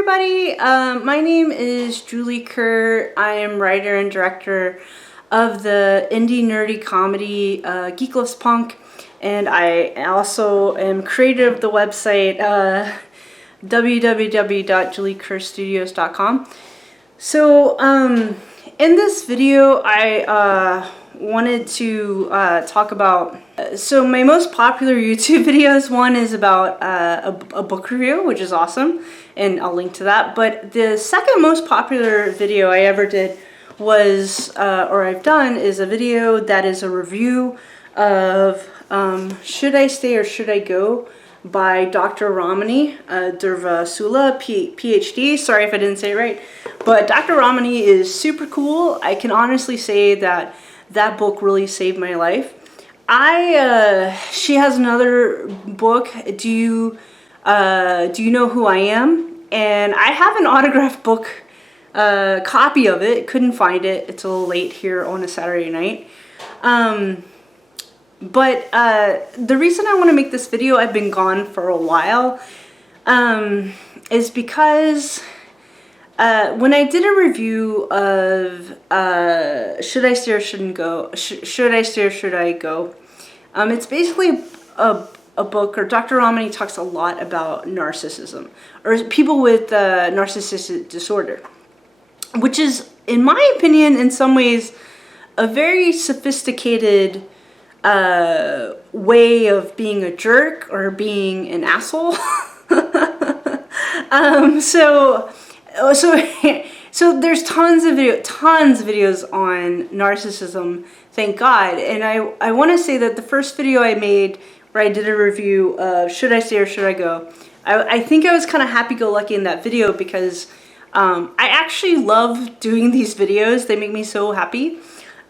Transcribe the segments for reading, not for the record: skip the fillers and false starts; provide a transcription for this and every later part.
everybody. My name is Julie Kerr. I am writer and director of the indie nerdy comedy Geek Loves Punk, and I also am creator of the website www.juliekerrstudios.com. So in this video I wanted to talk about, so my most popular YouTube videos, one is about a book review, which is awesome, and I'll link to that. But the second most popular video I ever did was, or I've done, is a video that is a review of Should I Stay or Should I Go by Dr. Ramani Durvasula, PhD. Sorry if I didn't say it right, but Dr. Ramani is super cool. I can honestly say that that book really saved my life. She has another book, Do You Know Who I Am? And I have an autographed book copy of it. Couldn't find it. It's a little late here on a Saturday night. But the reason I want to make this video, I've been gone for a while, is because when I did a review of Should I Stay or Shouldn't Go, Should I Stay or Should I Go, it's basically a book, or Dr. Ramani talks a lot about narcissism, or people with narcissistic disorder, which is, in my opinion, in some ways, a very sophisticated way of being a jerk or being an asshole. So there's tons of videos on narcissism, thank God. And I want to say that the first video I made, where I did a review of Should I Stay or Should I Go, I think I was kind of happy-go-lucky in that video because I actually love doing these videos. They make me so happy.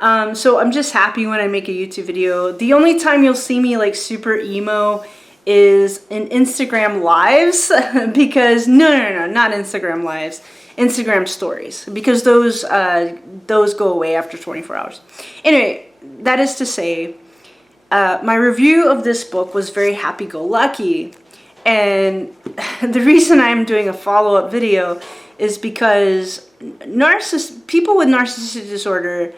So I'm just happy when I make a YouTube video. The only time you'll see me like super emo is in Instagram lives, because no, not Instagram lives, Instagram stories, because those go away after 24 hours. Anyway, that is to say, my review of this book was very happy-go-lucky, and the reason I'm doing a follow-up video is because people with narcissistic disorder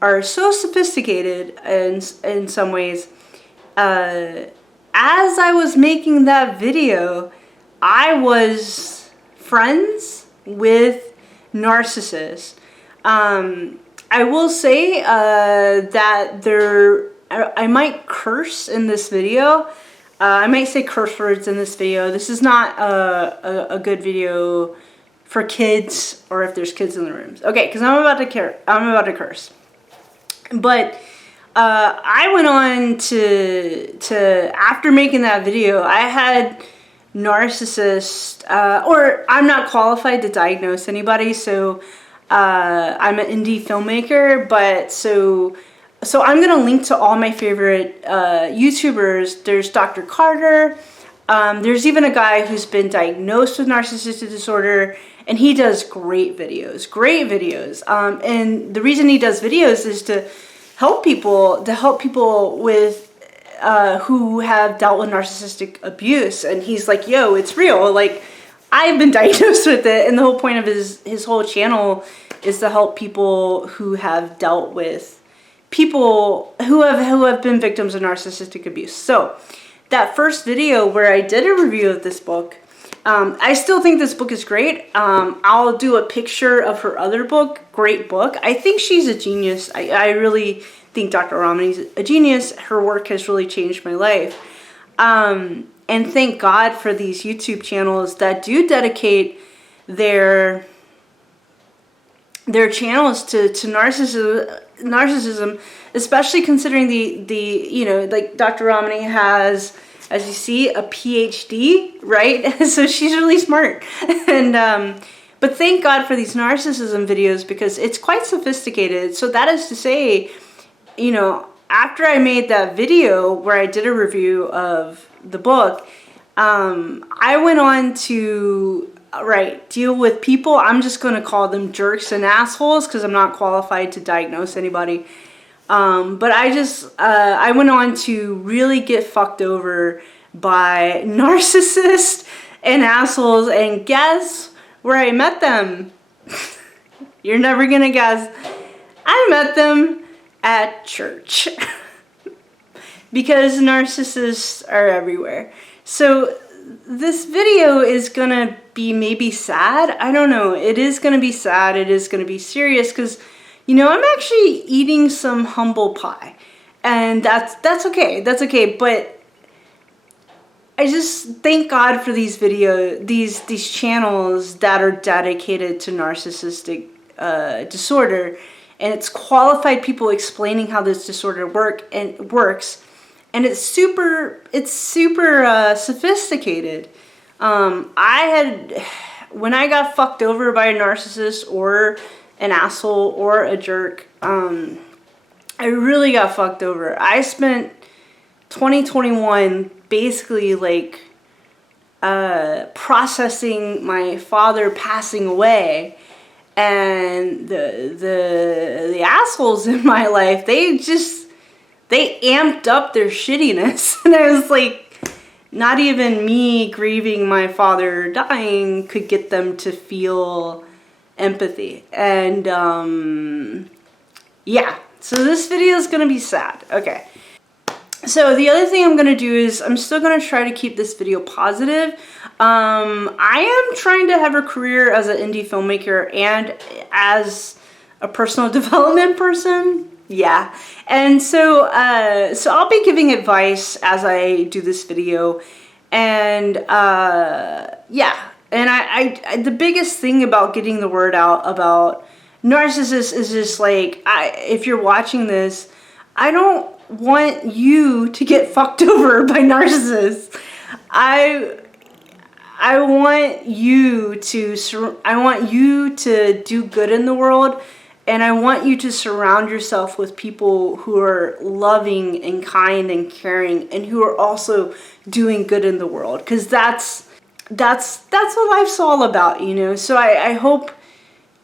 are so sophisticated in some ways. As I was making that video, I was friends with narcissists. I will say that I might curse in this video. I might say curse words in this video. This is not a good video for kids, or if there's kids in the rooms. Okay, because I'm about to curse. But I went on to after making that video, I had narcissists, or I'm not qualified to diagnose anybody, so I'm an indie filmmaker, but so I'm gonna link to all my favorite YouTubers. There's Dr. Carter. There's even a guy who's been diagnosed with narcissistic disorder, and he does great videos. And the reason he does videos is to help people with who have dealt with narcissistic abuse. And he's like, yo, it's real. Like, I've been diagnosed with it, and the whole point of his whole channel is to help people who have dealt with people who have been victims of narcissistic abuse. So that first video where I did a review of this book, I still think this book is great. I'll do a picture of her other book. Great book. I think she's a genius. I really think Dr. Ramani's a genius. Her work has really changed my life. And thank God for these YouTube channels that do dedicate their channels to narcissism, especially considering the like Dr. Ramani has, as you see, a PhD, right? So she's really smart. And but thank God for these narcissism videos, because it's quite sophisticated. So that is to say, after I made that video where I did a review of the book, I went on to deal with people. I'm just going to call them jerks and assholes because I'm not qualified to diagnose anybody. But I went on to really get fucked over by narcissists and assholes, and guess where I met them. You're never gonna guess. I met them at church. Because narcissists are everywhere. So this video is gonna be maybe sad. I don't know. It is gonna be sad. It is gonna be serious because, you know, I'm actually eating some humble pie. And that's okay. That's okay. But I just thank God for these these channels that are dedicated to narcissistic disorder. And it's qualified people explaining how this disorder works. And it's super sophisticated. When I got fucked over by a narcissist or an asshole or a jerk, I really got fucked over. I spent 2021 basically like processing my father passing away, and the assholes in my life, they amped up their shittiness. And I was like, not even me grieving my father dying could get them to feel empathy. And yeah, so this video is gonna be sad. Okay. So the other thing I'm gonna do is I'm still gonna try to keep this video positive. I am trying to have a career as an indie filmmaker and as a personal development person. Yeah, and so I'll be giving advice as I do this video, and yeah, and I the biggest thing about getting the word out about narcissists is just like, if you're watching this, I don't want you to get fucked over by narcissists. I want you to do good in the world. And I want you to surround yourself with people who are loving and kind and caring, and who are also doing good in the world. Because that's what life's all about, you know. So I hope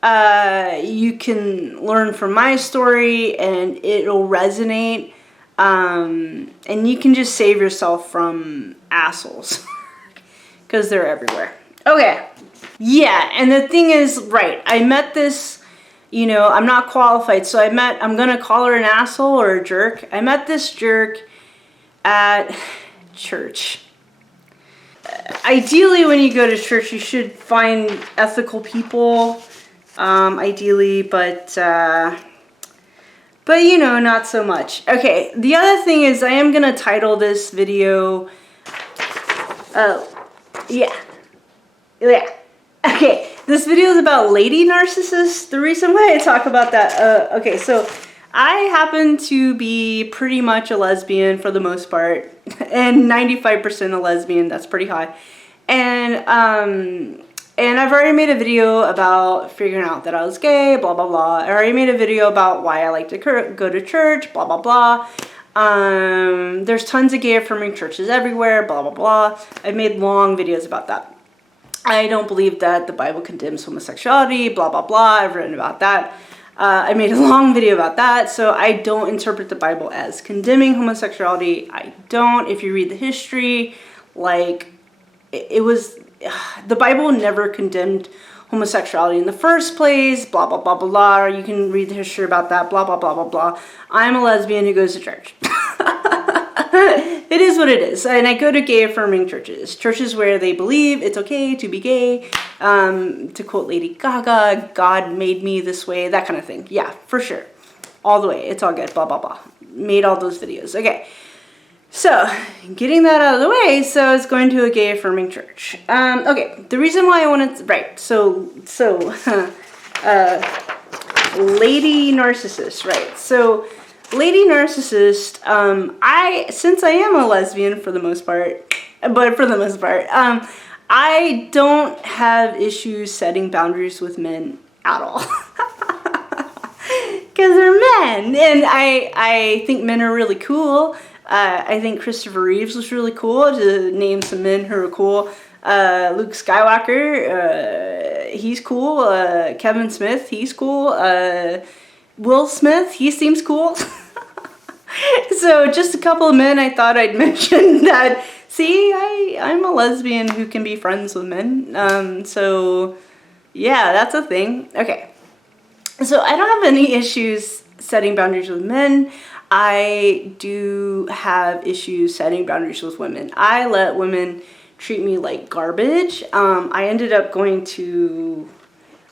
you can learn from my story and it'll resonate. And you can just save yourself from assholes. Because they're everywhere. Okay. Yeah, and the thing is, right, I met this... You know, I'm not qualified, so I'm gonna call her an asshole or a jerk. I met this jerk at church. Ideally, when you go to church, you should find ethical people, ideally, but you know, not so much. Okay, the other thing is I am gonna title this video, yeah. Okay, this video is about lady narcissists. The reason why I talk about that, okay, so I happen to be pretty much a lesbian for the most part, and 95% a lesbian, that's pretty high. And I've already made a video about figuring out that I was gay, blah, blah, blah. I already made a video about why I like to go to church, blah, blah, blah. There's tons of gay affirming churches everywhere, blah, blah, blah. I've made long videos about that. I don't believe that the Bible condemns homosexuality, blah, blah, blah. I've written about that. I made a long video about that. So I don't interpret the Bible as condemning homosexuality. I don't. If you read the history, like, the Bible never condemned homosexuality in the first place, blah, blah, blah, blah, blah. You can read the history about that, blah, blah, blah, blah, blah. I'm a lesbian who goes to church. It is what it is. And I go to gay affirming churches where they believe it's okay to be gay. To quote Lady Gaga, God made me this way, that kind of thing. Yeah, for sure. All the way. It's all good. Blah, blah, blah. Made all those videos. Okay. So, getting that out of the way, so I was going to a gay affirming church. Okay. The reason why I wanted to, right. So, lady narcissist, right. So, lady narcissist, since I am a lesbian for the most part, I don't have issues setting boundaries with men at all. Because they're men, and I think men are really cool. I think Christopher Reeves was really cool, to name some men who are cool. Luke Skywalker, he's cool. Kevin Smith, he's cool. Will Smith, he seems cool. So just a couple of men I thought I'd mention that, see, I'm a lesbian who can be friends with men. So Yeah, that's a thing. Okay. So I don't have any issues setting boundaries with men. I do have issues setting boundaries with women. I let women treat me like garbage. I ended up going to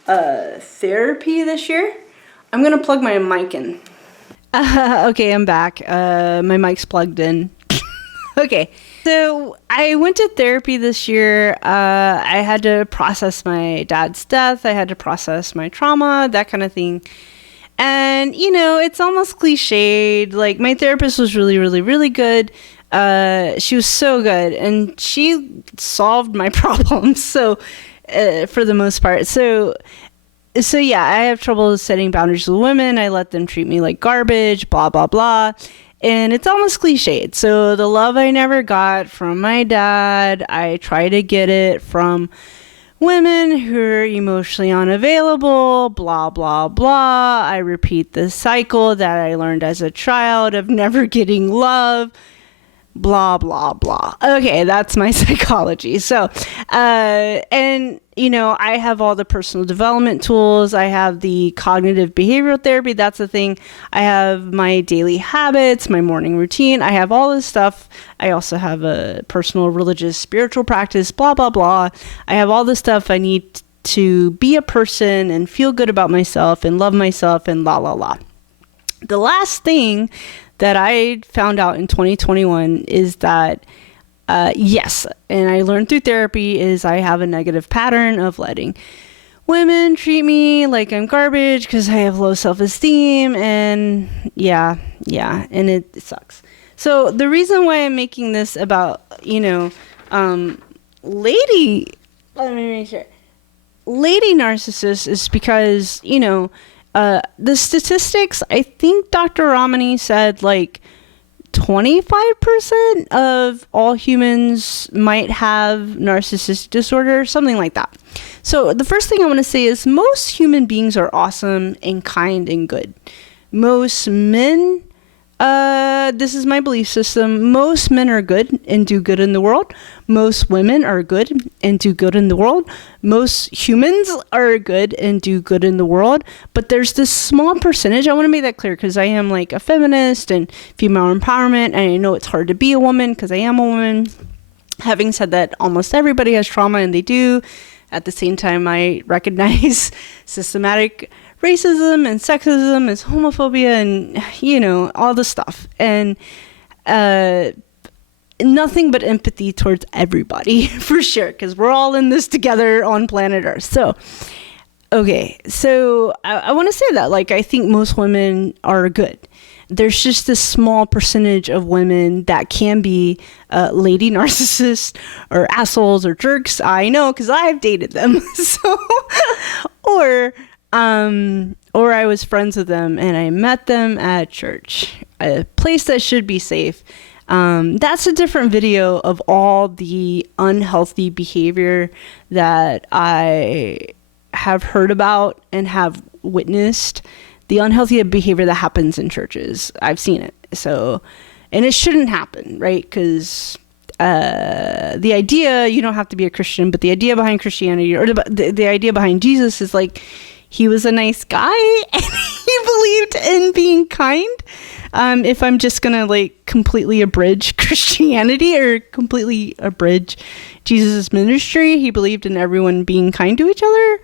therapy this year. I'm going to plug my mic in. Okay, I'm back. My mic's plugged in. Okay. So I went to therapy this year. I had to process my dad's death. I had to process my trauma, that kind of thing. And, you know, it's almost cliched. Like, my therapist was really, really, really good. She was so good. And she solved my problems. So, for the most part. So yeah, I have trouble setting boundaries with women. I let them treat me like garbage, blah, blah, blah. And it's almost cliched. So the love I never got from my dad, I try to get it from women who are emotionally unavailable, blah, blah, blah. I repeat the cycle that I learned as a child of never getting love, blah, blah, blah. Okay, that's my psychology. So, and, you know, I have all the personal development tools. I have the cognitive behavioral therapy. That's the thing. I have my daily habits, my morning routine. I have all this stuff. I also have a personal religious spiritual practice, blah, blah, blah. I have all the stuff I need to be a person and feel good about myself and love myself and la, la, la. The last thing that I found out in 2021 is that, yes, and I learned through therapy, is I have a negative pattern of letting women treat me like I'm garbage because I have low self-esteem, and yeah, and it sucks. So the reason why I'm making this about, you know, lady narcissists is because, you know, the statistics, I think Dr. Ramani said like 25% of all humans might have narcissistic disorder, something like that. So the first thing I want to say is most human beings are awesome and kind and good. Most men, this is my belief system, most men are good and do good in the world. Most women are good and do good in the world. Most humans are good and do good in the world. But there's this small percentage, I want to make that clear because I am like a feminist and female empowerment, and I know it's hard to be a woman because I am a woman. Having said that, almost everybody has trauma, and they do. At the same time, I recognize systematic racism and sexism and homophobia and, you know, all the stuff. And nothing but empathy towards everybody, for sure, because we're all in this together on planet Earth. So, okay, so I want to say that, like, I think most women are good. There's just this small percentage of women that can be lady narcissists or assholes or jerks. I know, because I've dated them. So, or I was friends with them and I met them at church, a place that should be safe. That's a different video of all the unhealthy behavior that I have heard about and have witnessed. The unhealthy behavior that happens in churches. I've seen it. So, and it shouldn't happen, right? Because the idea, you don't have to be a Christian, but the idea behind Christianity, or the idea behind Jesus is like, he was a nice guy and he believed in being kind. If I'm just going to like completely abridge Christianity or completely abridge Jesus' ministry, he believed in everyone being kind to each other.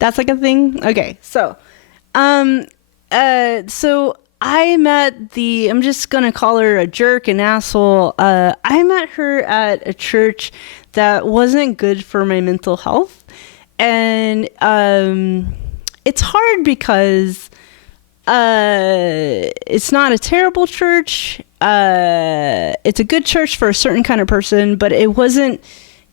That's like a thing. Okay. So I met I'm just going to call her a jerk, an asshole. I met her at a church that wasn't good for my mental health. And, it's hard because, it's not a terrible church. It's a good church for a certain kind of person, but it wasn't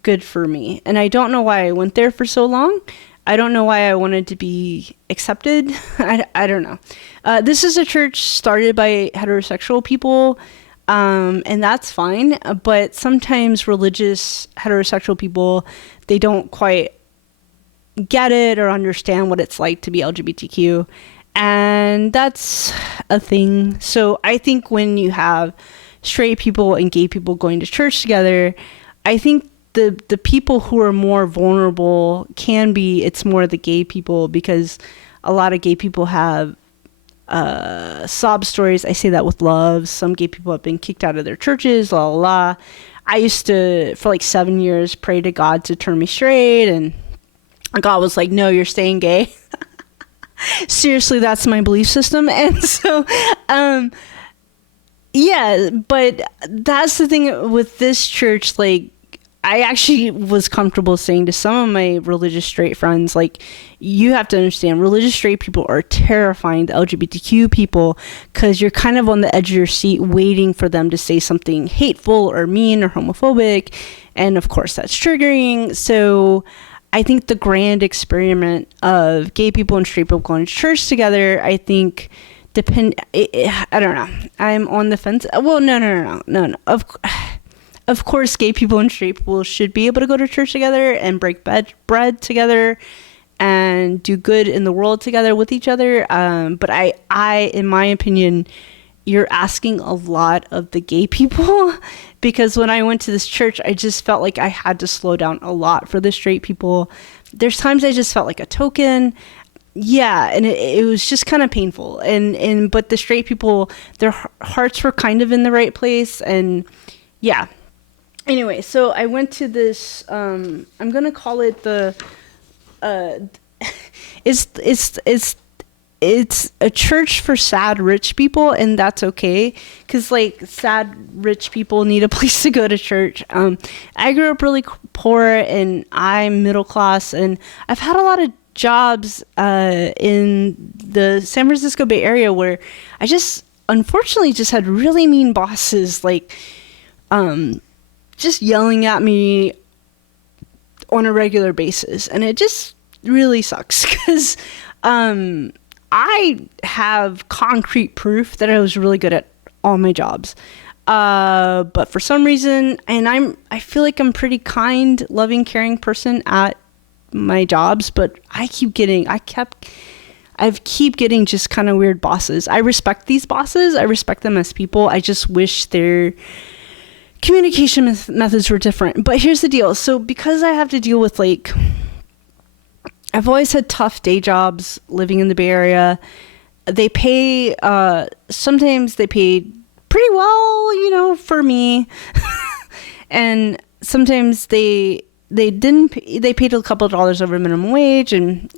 good for me. And I don't know why I went there for so long. I don't know why I wanted to be accepted. I don't know. This is a church started by heterosexual people, and that's fine. But sometimes religious heterosexual people, they don't quite get it or understand what it's like to be LGBTQ. And that's a thing. So I think when you have straight people and gay people going to church together, I think the people who are more vulnerable it's more the gay people, because a lot of gay people have sob stories. I say that with love. Some gay people have been kicked out of their churches, la la la. I used to, for like 7 years, pray to God to turn me straight, and God was like, no, you're staying gay. Seriously, that's my belief system. And so yeah, but that's the thing with this church. Like, I actually was comfortable saying to some of my religious straight friends, like, you have to understand, religious straight people are terrifying the LGBTQ people, because you're kind of on the edge of your seat waiting for them to say something hateful or mean or homophobic. And of course, that's triggering. So I think the grand experiment of gay people and straight people going to church together, I think, I don't know. I'm on the fence. Well, no. Of course, gay people and straight people should be able to go to church together and break bread together and do good in the world together with each other. But I, in my opinion, you're asking a lot of the gay people, because when I went to this church, I just felt like I had to slow down a lot for the straight people. There's times I just felt like a token. Yeah, and it was just kind of painful. But the straight people, their hearts were kind of in the right place. And yeah. Anyway, so I went to this, I'm going to call it it's a church for sad rich people, and that's okay, because like sad rich people need a place to go to church. I grew up really poor, and I'm middle class, and I've had a lot of jobs in the San Francisco Bay Area where I just unfortunately just had really mean bosses, like just yelling at me on a regular basis, and it just really sucks, because I have concrete proof that I was really good at all my jobs, but for some reason, and I feel like I'm pretty kind, loving, caring person at my jobs, but I keep getting just kind of weird bosses. I respect these bosses. I respect them as people. I just wish their communication methods were different. But here's the deal. So because I have to deal with, like, I've always had tough day jobs living in the Bay Area. They pay, sometimes they paid pretty well, for me. And sometimes they paid a couple of dollars over minimum wage, and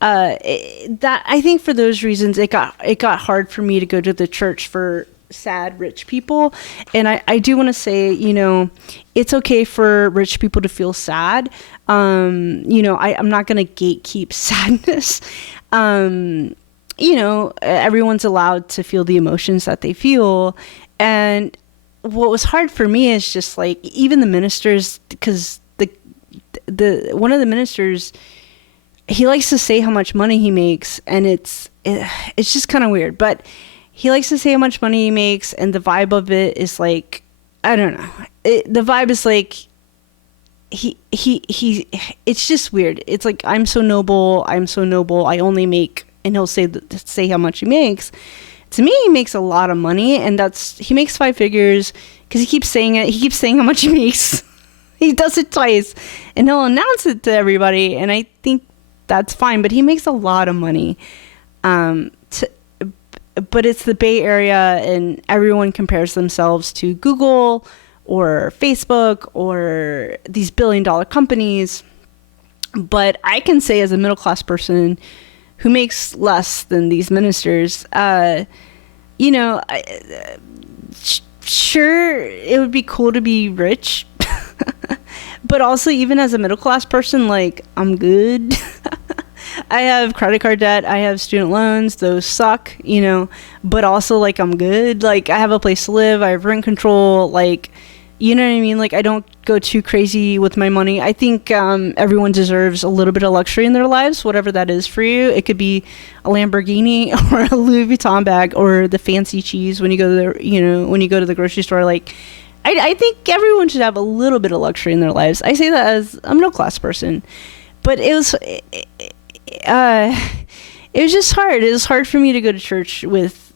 that, I think for those reasons it got hard for me to go to the church for sad rich people. And I do want to say, it's okay for rich people to feel sad. I'm not going to gatekeep sadness. Everyone's allowed to feel the emotions that they feel. And what was hard for me is just like, even the ministers, because the one of the ministers, he likes to say how much money he makes, and it's just kind of weird, but he likes to say how much money he makes, and the vibe of it is like, I don't know, the vibe is like he it's just weird. It's like, I'm so noble, I only make, and he'll say how much he makes. To me, he makes a lot of money, and he makes 5 figures, because he keeps saying it. He keeps saying how much he makes. He does it twice, and he'll announce it to everybody, and I think that's fine, but he makes a lot of money. But it's the Bay Area, and everyone compares themselves to Google or Facebook or these billion-dollar companies. But I can say, as a middle-class person who makes less than these ministers, sure, it would be cool to be rich. But also, even as a middle-class person, like, I'm good. I have credit card debt. I have student loans. Those suck, but also, like, I'm good. Like, I have a place to live. I have rent control. Like, you know what I mean? Like, I don't go too crazy with my money. I think everyone deserves a little bit of luxury in their lives, whatever that is for you. It could be a Lamborghini or a Louis Vuitton bag or the fancy cheese when you go to the grocery store. Like, I think everyone should have a little bit of luxury in their lives. I say that as a middle class person, but it was just hard. It was hard for me to go to church with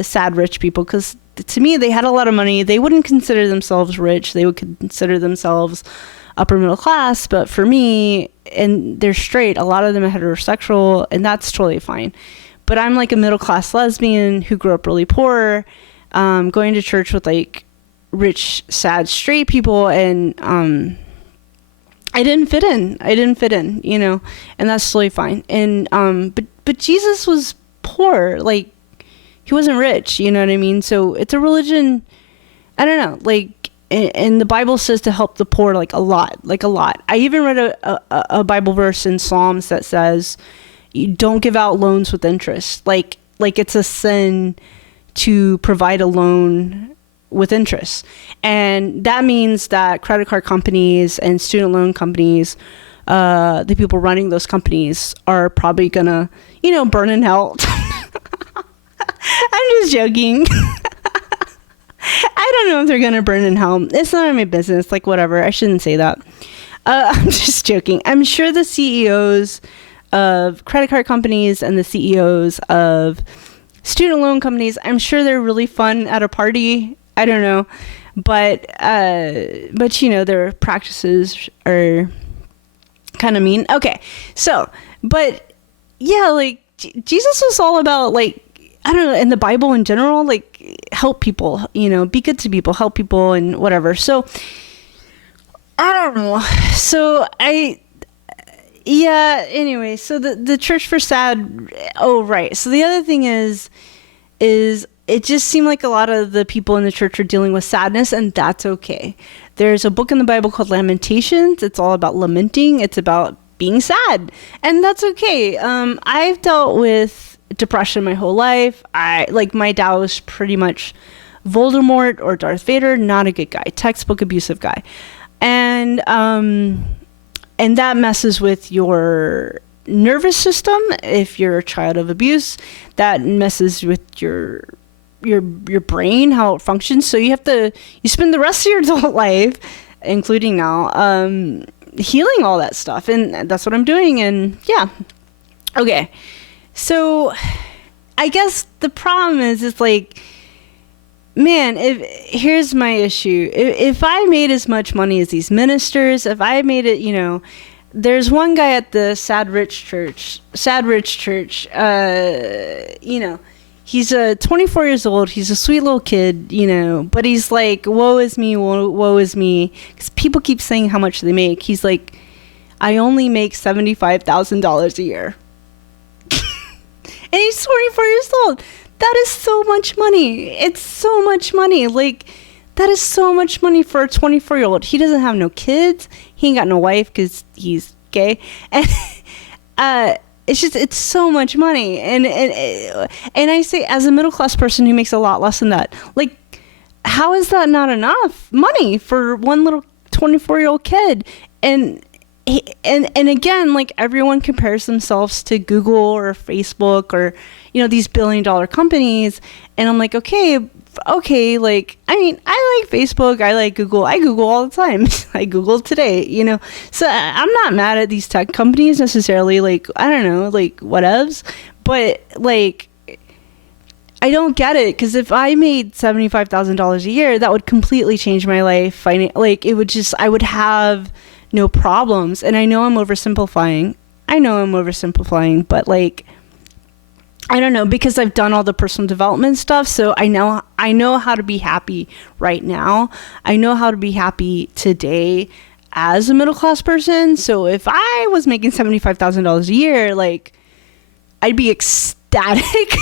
sad rich people, because to me, they had a lot of money. They wouldn't consider themselves rich. They would consider themselves upper middle class. But for me, and they're straight, a lot of them are heterosexual, and that's totally fine. But I'm like a middle class lesbian who grew up really poor, going to church with like rich, sad, straight people, and I didn't fit in, you know, and that's totally fine. And but Jesus was poor, like he wasn't rich, you know what I mean? So it's a religion, I don't know, like, and the Bible says to help the poor, like a lot. I even read a Bible verse in Psalms that says, you don't give out loans with interest. Like it's a sin to provide a loan with interest. And that means that credit card companies and student loan companies, the people running those companies are probably gonna, you know, burn in hell. I'm just joking. I don't know if they're gonna burn in hell. It's none of my business. Like, whatever. I shouldn't say that. I'm just joking. I'm sure the CEOs of credit card companies and the CEOs of student loan companies, I'm sure they're really fun at a party. I don't know, but you know, their practices are kind of mean. Okay, so, but yeah, like Jesus was all about, like, I don't know, in the Bible in general, like, help people, you know, be good to people, help people, and whatever. So I don't know. So anyway, so the Church for Sad. Oh, right. So the other thing is it just seemed like a lot of the people in the church are dealing with sadness, and that's okay. There's a book in the Bible called Lamentations. It's all about lamenting. It's about being sad, and that's okay. I've dealt with depression my whole life. My dad was pretty much Voldemort or Darth Vader, not a good guy, textbook abusive guy. And that messes with your nervous system. If you're a child of abuse, that messes with your brain, how it functions. So you spend the rest of your adult life, including now, healing all that stuff. And that's what I'm doing. And yeah. Okay. So I guess the problem is like, man, here's my issue. If I made as much money as these ministers, if I made it, you know, there's one guy at the Sad Rich Church, you know, he's 24 years old. He's a sweet little kid, you know, but he's like, woe is me, woe is me. Because people keep saying how much they make. He's like, I only make $75,000 a year. And he's 24 years old. That is so much money. It's so much money. Like, that is so much money for a 24-year-old. He doesn't have no kids. He ain't got no wife because he's gay. And it's so much money. And I say, as a middle-class person who makes a lot less than that, like, how is that not enough money for one little 24-year-old kid? And again, like, everyone compares themselves to Google or Facebook or, you know, these billion-dollar companies. And I'm like, okay, like, I mean, I like Facebook, I like Google, I Google all the time. I Googled today, you know. So I'm not mad at these tech companies necessarily, like, I don't know, like, whatevs. But, like, I don't get it, because if I made $75,000 a year, that would completely change my life. Like, it would just, I would have no problems. And I know I'm oversimplifying, but, like, I don't know, because I've done all the personal development stuff, so I know how to be happy right now. I know how to be happy today as a middle class person. So if I was making $75,000 a year, like, I'd be ecstatic.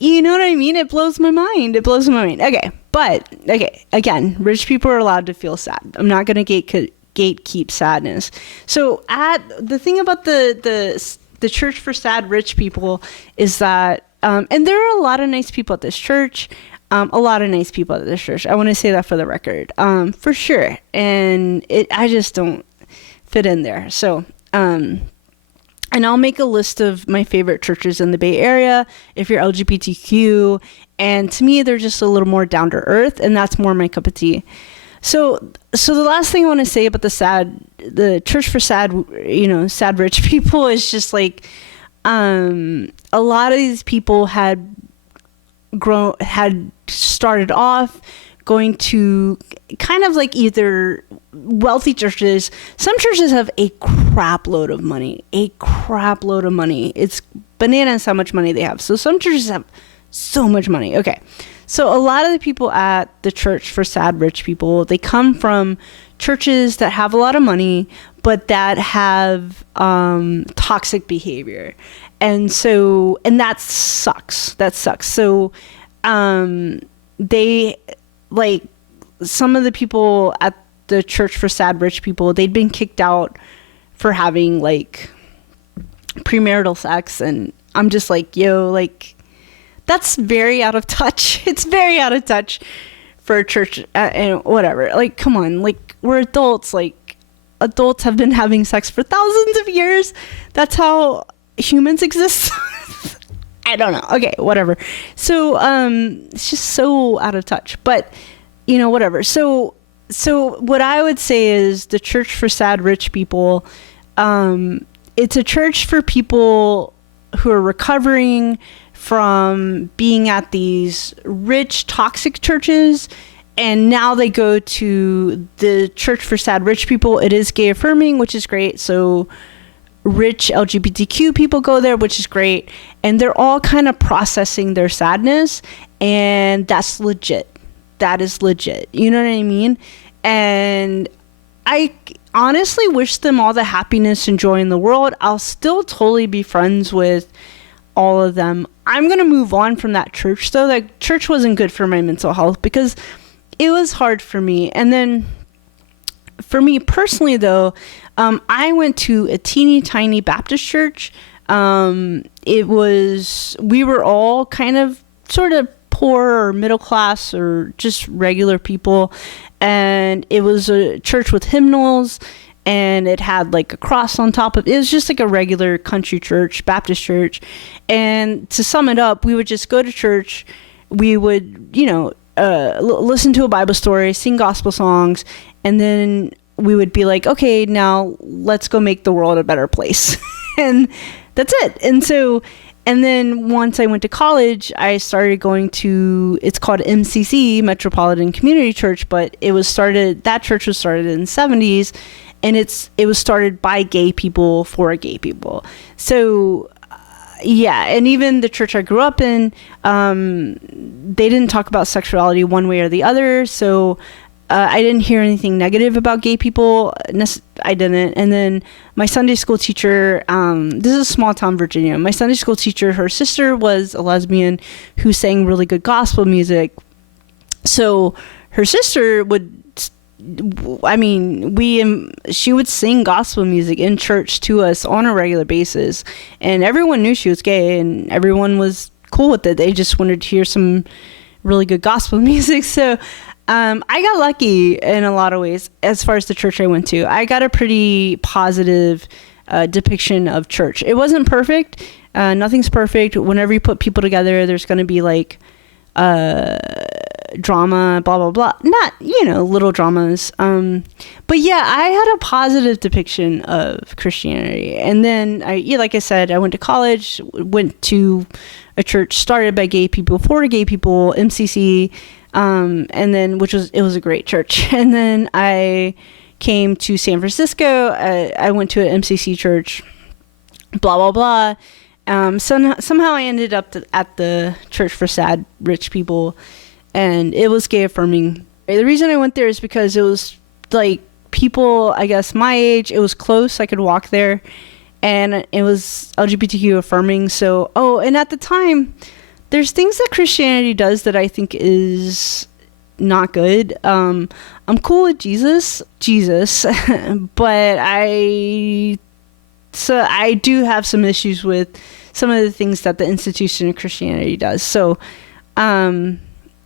You know what I mean? It blows my mind. Okay, but again, rich people are allowed to feel sad. I'm not gonna gatekeep sadness. So the thing about the Church for Sad Rich People is that, and there are a lot of nice people at this church. I want to say that for the record, for sure. And I just don't fit in there. So, and I'll make a list of my favorite churches in the Bay Area if you're LGBTQ. And to me, they're just a little more down to earth, and that's more my cup of tea. So the last thing I want to say about the Church for Sad, you know, sad rich people is just like, a a lot of these people had started off going to kind of like either wealthy churches. Some churches have a crap load of money. It's bananas how much money they have. So some churches have so much money. Okay. So a lot of the people at the Church for Sad Rich People, they come from churches that have a lot of money, but that have toxic behavior. And that sucks. So they, like, some of the people at the Church for Sad Rich People, they'd been kicked out for having, like, premarital sex. And I'm just like, yo, like, that's very out of touch. It's very out of touch for a church and whatever. Like, come on, like, we're adults. Like, adults have been having sex for thousands of years. That's how humans exist. I don't know. Okay, whatever. So, it's just so out of touch. But, you know, whatever. So what I would say is the Church for Sad Rich People, it's a church for people who are recovering from being at these rich, toxic churches, and now they go to the Church for Sad Rich People. It is gay affirming, which is great. So rich LGBTQ people go there, which is great. And they're all kind of processing their sadness, and that's legit. That is legit. You know what I mean? And I honestly wish them all the happiness and joy in the world. I'll still totally be friends with all of them. I'm going to move on from that church, though. That church wasn't good for my mental health because it was hard for me. And then for me personally, though, I went to a teeny tiny Baptist church. We were all kind of sort of poor or middle class or just regular people. And it was a church with hymnals, and it had like a cross on top of it. It was just like a regular country church, Baptist church. And to sum it up, we would just go to church. We would, listen to a Bible story, sing gospel songs, and then we would be like, okay, now let's go make the world a better place. And that's it. And then once I went to college, I started going to, it's called MCC, Metropolitan Community Church, but that church was started in the 70s, and it was started by gay people for gay people. So, yeah, and even the church I grew up in, they didn't talk about sexuality one way or the other, so I didn't hear anything negative about gay people. I didn't. And then my Sunday school teacher, this is a small town, Virginia. My Sunday school teacher, her sister was a lesbian who sang really good gospel music. So her sister she would sing gospel music in church to us on a regular basis. And everyone knew she was gay, and everyone was cool with it. They just wanted to hear some really good gospel music. So I got lucky in a lot of ways as far as the church I went to. I got a pretty positive depiction of church. It wasn't perfect. Nothing's perfect. Whenever you put people together, there's going to be like drama, blah, blah, blah. Not, little dramas. But yeah, I had a positive depiction of Christianity. And then, like I said, I went to college, went to a church started by gay people, for gay people, MCC. And then, it was a great church. And then I came to San Francisco. I went to an MCC church, blah, blah, blah. Somehow I ended up at the Church for Sad Rich People, and it was gay affirming. The reason I went there is because it was like people, I guess, my age. It was close. I could walk there, and it was LGBTQ affirming. So, and at the time, there's things that Christianity does that I think is not good. I'm cool with Jesus, but I do have some issues with some of the things that the institution of Christianity does. So,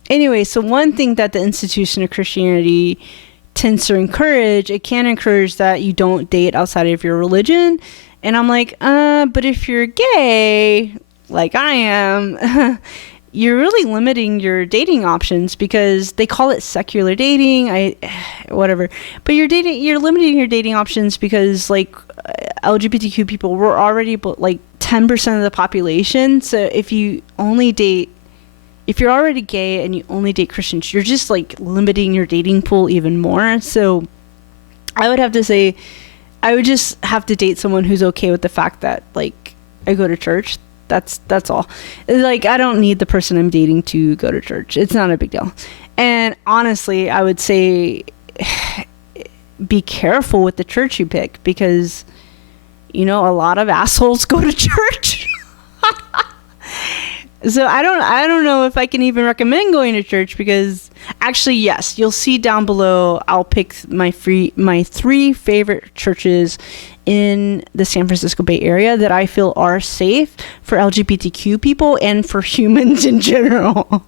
anyway, so one thing that the institution of Christianity tends to encourage, it can encourage that you don't date outside of your religion. And I'm like, but if you're gay, like I am, you're really limiting your dating options, because they call it secular dating. Whatever. But you're limiting your dating options because like LGBTQ people were already like 10% of the population. So if you're already gay and you only date Christians, you're just like limiting your dating pool even more. So I would have to say, I would just have to date someone who's okay with the fact that like I go to church. That's all. Like, I don't need the person I'm dating to go to church. It's not a big deal. And honestly, I would say be careful with the church you pick, because a lot of assholes go to church. So I don't know if I can even recommend going to church, because actually, yes, you'll see down below, I'll pick my 3 favorite churches in the San Francisco Bay Area that I feel are safe for LGBTQ people and for humans in general.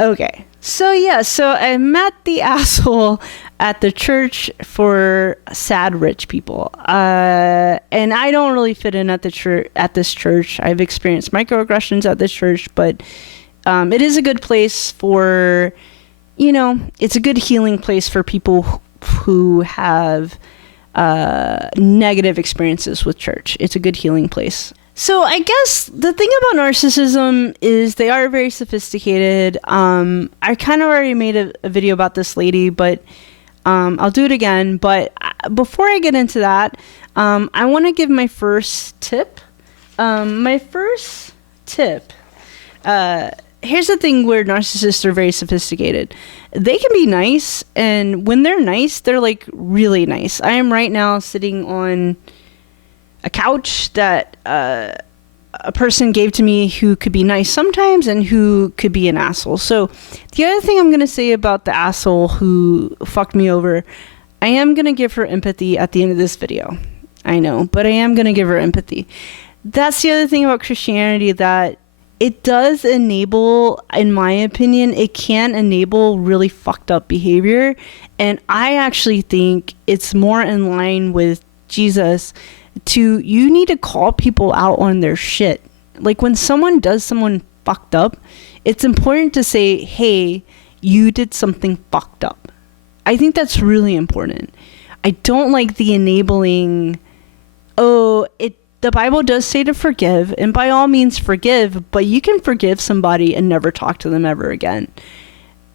Okay. So I met the asshole at the church for sad rich people. And I don't really fit in at this church. I've experienced microaggressions at this church, but it is a good place for, it's a good healing place for people who have negative experiences with church. It's a good healing place. So I guess the thing about narcissism is they are very sophisticated. I kind of already made a video about this lady, but I'll do it again. But before I get into that, I want to give my first tip. Here's the thing where narcissists are very sophisticated. They can be nice, and when they're nice, they're like really nice. I am right now sitting on a couch that a person gave to me who could be nice sometimes and who could be an asshole. So the other thing I'm going to say about the asshole who fucked me over, I am going to give her empathy at the end of this video. I know, but I am going to give her empathy. That's the other thing about Christianity, that it does enable, in my opinion, it can enable really fucked up behavior. And I actually think it's more in line with Jesus you need to call people out on their shit. Like, when someone does someone fucked up, it's important to say, hey, you did something fucked up. I think that's really important. I don't like the enabling, the Bible does say to forgive, and by all means forgive, but you can forgive somebody and never talk to them ever again.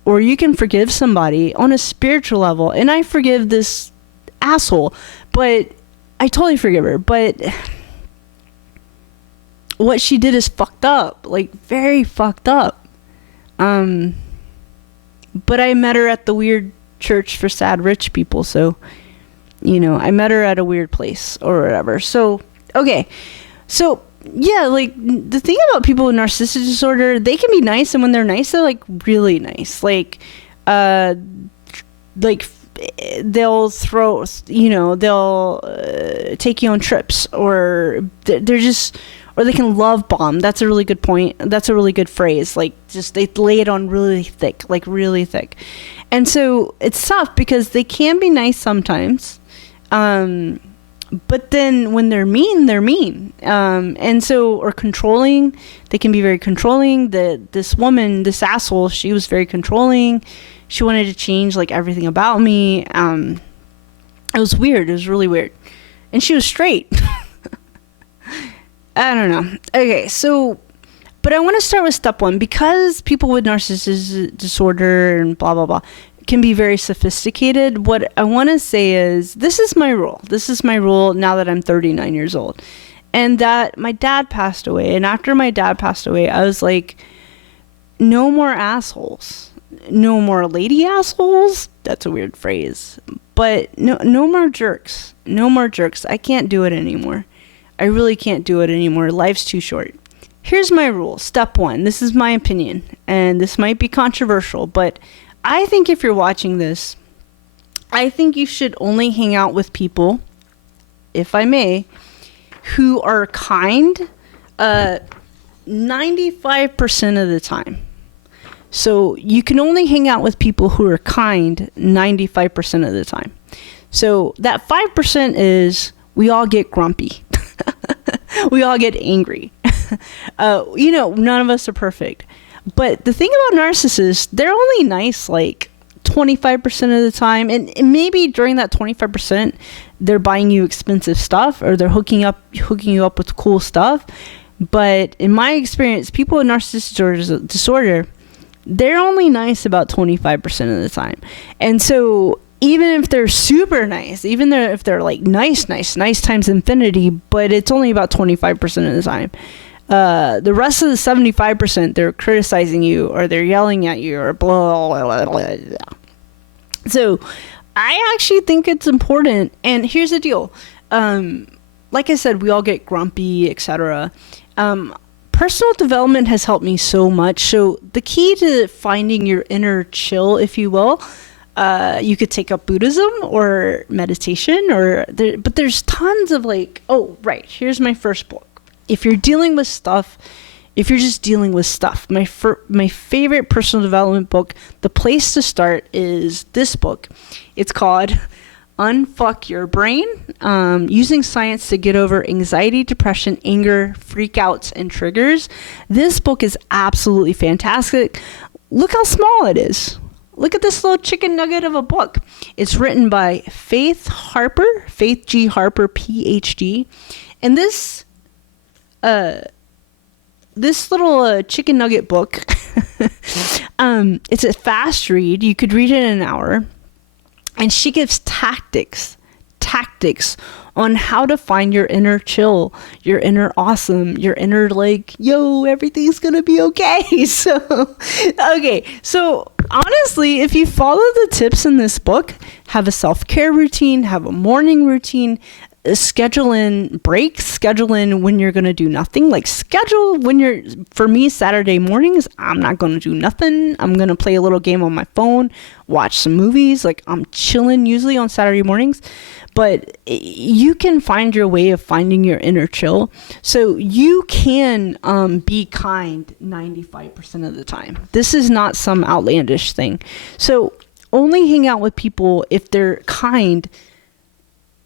Or you can forgive somebody on a spiritual level, and I forgive this asshole, but I totally forgive her, but what she did is fucked up, like very fucked up. But I met her at the weird church for sad rich people, so, I met her at a weird place or whatever. So, okay. So, yeah, like, the thing about people with narcissistic disorder, they can be nice, and when they're nice, they're, like, really nice. Like, they'll throw, they'll take you on trips, or they're just, or they can love bomb. That's a really good point. That's a really good phrase. Like, just, they lay it on really thick, like really thick. And so it's tough because they can be nice sometimes. But then when they're mean, they're mean. And so, or controlling, they can be very controlling. This woman, this asshole, she was very controlling. She wanted to change like everything about me. It was weird. It was really weird. And she was straight. I don't know. Okay, so, but I want to start with step 1, because people with narcissistic disorder and blah, blah, blah can be very sophisticated. What I want to say is, this is my rule. This is my rule now that I'm 39 years old. And that my dad passed away. And after my dad passed away, I was like, no more assholes. No more lady assholes. That's a weird phrase. But no more jerks. No more jerks. I can't do it anymore. I really can't do it anymore. Life's too short. Here's my rule. Step 1. This is my opinion. And this might be controversial, but I think if you're watching this, I think you should only hang out with people, if I may, who are kind 95% of the time. So you can only hang out with people who are kind 95% of the time. So that 5% is, we all get grumpy. We all get angry. None of us are perfect. But the thing about narcissists, they're only nice like 25% of the time. And maybe during that 25%, they're buying you expensive stuff, or they're hooking you up with cool stuff. But in my experience, people with narcissistic disorder, they're only nice about 25% of the time. And so even if they're super nice, if they're like nice times infinity, but it's only about 25% of the time. The rest of the 75%, they're criticizing you, or they're yelling at you, or blah, blah, blah, blah, blah. So I actually think it's important. And here's the deal. Like I said, we all get grumpy, etc. Personal development has helped me so much. So the key to finding your inner chill, if you will, you could take up Buddhism or meditation, but there's tons of here's my first book. If you're just dealing with stuff, my favorite personal development book, the place to start is this book. It's called Unfuck Your Brain, Using Science to Get Over Anxiety, Depression, Anger, Freakouts, and Triggers. This book is absolutely fantastic. Look how small it is. Look at this little chicken nugget of a book. It's written by Faith G. Harper, PhD. And this little chicken nugget book, it's a fast read. You could read it in an hour. And she gives tactics on how to find your inner chill, your inner awesome, your inner everything's gonna be okay. So honestly, if you follow the tips in this book, have a self-care routine, have a morning routine, schedule in breaks, schedule in when you're going to do nothing, for me, Saturday mornings, I'm not going to do nothing. I'm going to play a little game on my phone, watch some movies. I'm chilling usually on Saturday mornings, but you can find your way of finding your inner chill. So you can be kind 95% of the time. This is not some outlandish thing. So only hang out with people if they're kind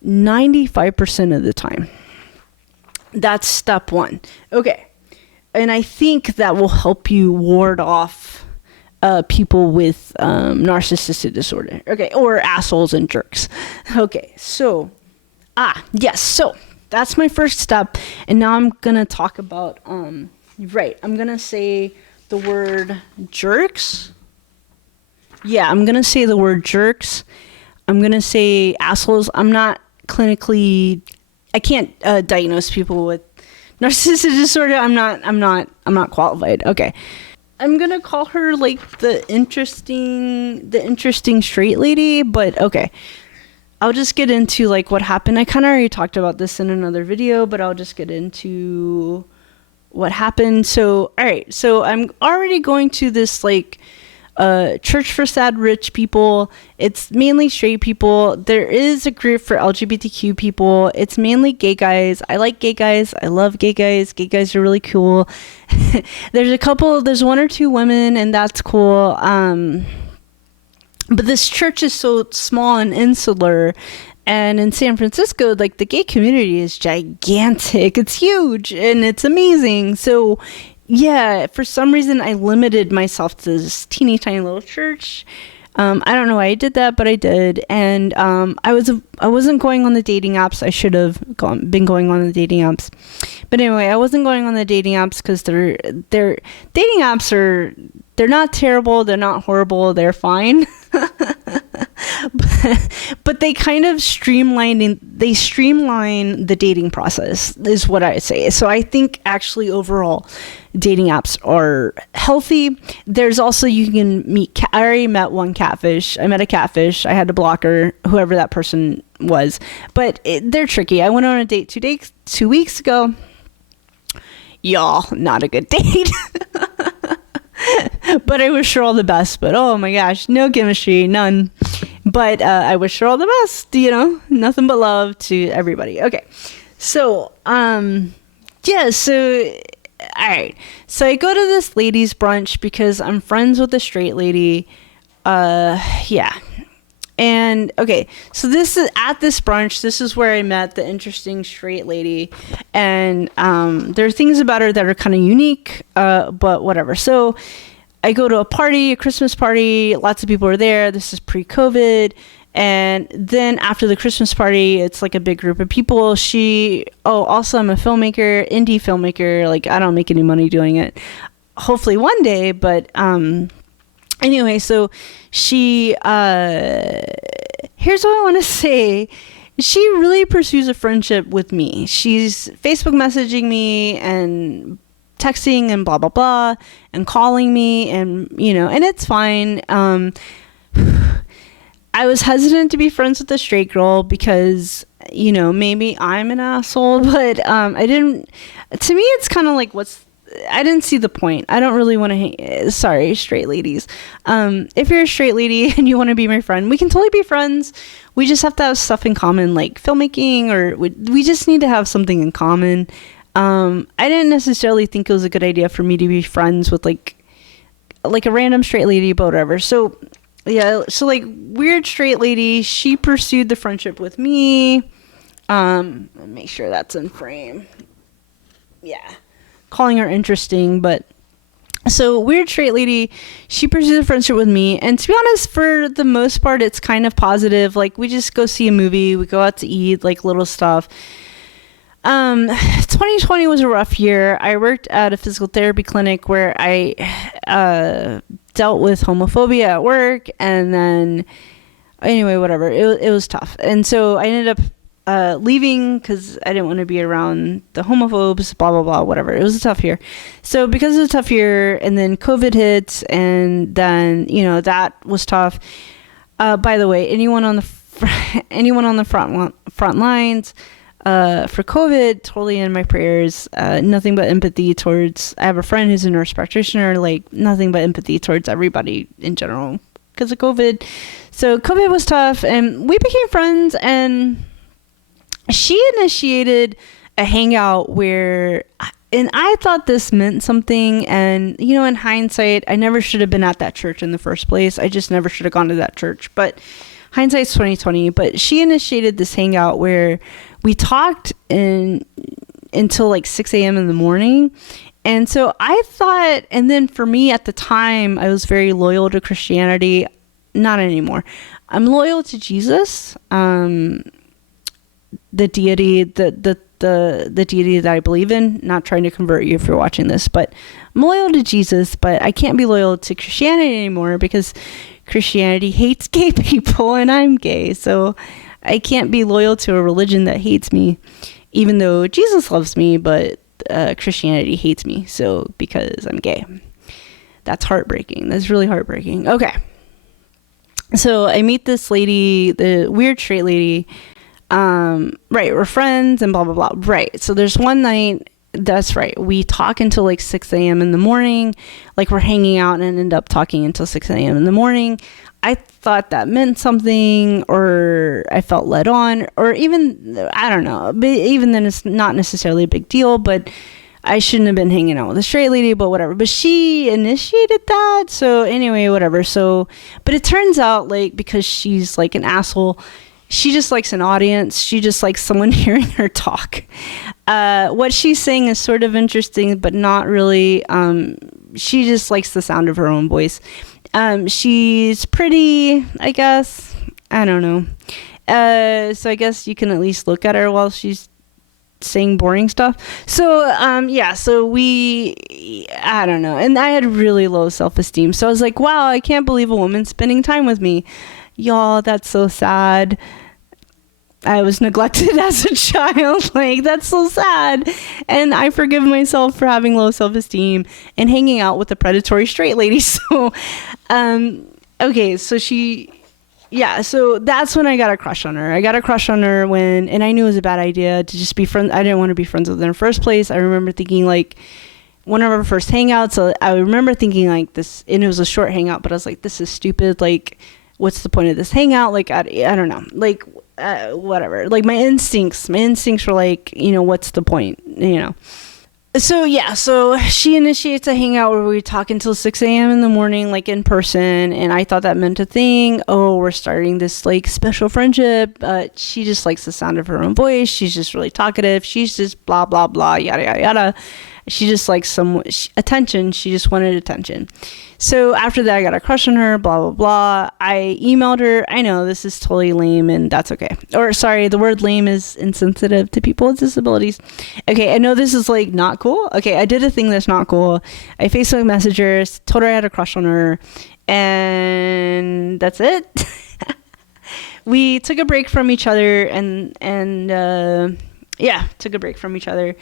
95% of the time. That's step one. Okay. And I think that will help you ward off people with narcissistic disorder. Okay. Or assholes and jerks. Okay. So, yes. So that's my first step. And now I'm going to talk about, I'm going to say the word jerks. Yeah. I'm going to say the word jerks. I'm going to say assholes. I'm not clinically, I can't diagnose people with narcissistic disorder. I'm not qualified. Okay. I'm going to call her the interesting straight lady, but okay. I'll just get into what happened. I kind of already talked about this in another video, but I'll just get into what happened. So, all right. So I'm already going to this church for sad rich people. It's mainly straight people. There is a group for LGBTQ people. It's mainly gay guys. I like gay guys. I love gay guys. Gay guys are really cool. There's one or two women, and that's cool. But this church is so small and insular. And in San Francisco, the gay community is gigantic. It's huge and it's amazing. So yeah, for some reason I limited myself to this teeny tiny little church. I don't know why I did that, but I did. And I wasn't going on the dating apps. I should have been going on the dating apps. But anyway, I wasn't going on the dating apps because they're dating apps they're not terrible, they're not horrible, they're fine. but they kind of streamline the dating process is what I say. So I think actually overall dating apps are healthy. There's also, you can meet, I already met one catfish. I met a catfish. I had to block her, whoever that person was, but they're tricky. I went on a date 2 weeks ago. Y'all, not a good date. But I wish her all the best. But oh my gosh, no chemistry, none. But I wish her all the best, nothing but love to everybody. Okay. So, yeah, so, all right. So I go to this ladies' brunch because I'm friends with a straight lady. Yeah. And okay, so this is at this brunch. This is where I met the interesting straight lady, and there are things about her that are kind of unique, but whatever. So I go to a Christmas party, lots of people are there. This is pre-COVID. And then after the Christmas party, it's like a big group of people. Also I'm a filmmaker, indie filmmaker. Like, I don't make any money doing it. Hopefully one day, but anyway, so she, here's what I want to say. She really pursues a friendship with me. She's Facebook messaging me and texting and blah, blah, blah, and calling me, and, and it's fine. I was hesitant to be friends with a straight girl because, maybe I'm an asshole, but to me, it's kind of like, I didn't see the point. I don't really want to sorry, straight ladies. If you're a straight lady and you want to be my friend, we can totally be friends. We just have to have stuff in common, like filmmaking, or we just need to have something in common. I didn't necessarily think it was a good idea for me to be friends with like a random straight lady, but whatever. So yeah, so like weird straight lady, she pursued the friendship with me. Make sure that's in frame. Yeah. Calling her interesting, but so weird straight lady, she pursued a friendship with me, and to be honest, for the most part, it's kind of positive. Like, we just go see a movie, we go out to eat, like little stuff. 2020 was a rough year. I worked at a physical therapy clinic where I dealt with homophobia at work, and then anyway, whatever, it was tough, and so I ended up leaving because I didn't want to be around the homophobes, blah, blah, blah, whatever. It was a tough year. So because it was a tough year, and then COVID hits, and then, that was tough. By the way, anyone on the front lines for COVID, totally in my prayers. Nothing but empathy towards, I have a friend who's a nurse practitioner, like nothing but empathy towards everybody in general because of COVID. So COVID was tough, and we became friends, and she initiated a hangout and I thought this meant something, and in hindsight, I never should have been at that church in the first place. I just never should have gone to that church, but hindsight's 2020. But she initiated this hangout where we talked until like 6 a.m. in the morning. And so I thought, and then for me at the time, I was very loyal to Christianity. Not anymore. I'm loyal to Jesus. The deity, the deity that I believe in. Not trying to convert you if you're watching this, but I'm loyal to Jesus, but I can't be loyal to Christianity anymore because Christianity hates gay people, and I'm gay, so I can't be loyal to a religion that hates me, even though Jesus loves me, but Christianity hates me, so because I'm gay. That's heartbreaking. That's really heartbreaking. Okay. So I meet this lady, the weird straight lady. Right, we're friends and blah, blah, blah. Right. So there's one night, that's right, we talk until like 6 a.m. in the morning. Like, we're hanging out and end up talking until 6 a.m. in the morning. I thought that meant something, or I felt led on, or even, I don't know, but even then it's not necessarily a big deal, but I shouldn't have been hanging out with a straight lady, but whatever. But she initiated that. So anyway, whatever. So, but it turns out, like, because she's like an asshole, she just likes an audience. She just likes someone hearing her talk. What she's saying is sort of interesting, but not really. She just likes the sound of her own voice. She's pretty, I guess. I don't know. So I guess you can at least look at her while she's saying boring stuff. So, yeah, so I don't know. And I had really low self-esteem. So I was like, wow, I can't believe a woman's spending time with me. Y'all, that's so sad. I was neglected as a child. Like, that's so sad. And I forgive myself for having low self-esteem and hanging out with a predatory straight lady. So, okay, so so that's when I got a crush on her. I got a crush on her and I knew it was a bad idea to just be friends. I didn't want to be friends with her in the first place. I remember thinking, like, one of our first hangouts, so I remember thinking like this, and it was a short hangout, but I was like, this is stupid. Like, what's the point of this hangout? Like, I don't know. Like, whatever. Like, my instincts were like, what's the point? So yeah, so she initiates a hangout where we talk until 6 a.m. in the morning, like in person. And I thought that meant a thing. Oh, we're starting this like special friendship. She just likes the sound of her own voice. She's just really talkative. She's just blah, blah, blah, yada, yada, yada. She just likes some attention. She just wanted attention. So after that, I got a crush on her, blah, blah, blah. I emailed her. I know this is totally lame, and that's okay. Or sorry, the word lame is insensitive to people with disabilities. Okay, I know this is like not cool. Okay, I did a thing that's not cool. I Facebook messaged her, told her I had a crush on her, and that's it. We took a break from each other and took a break from each other.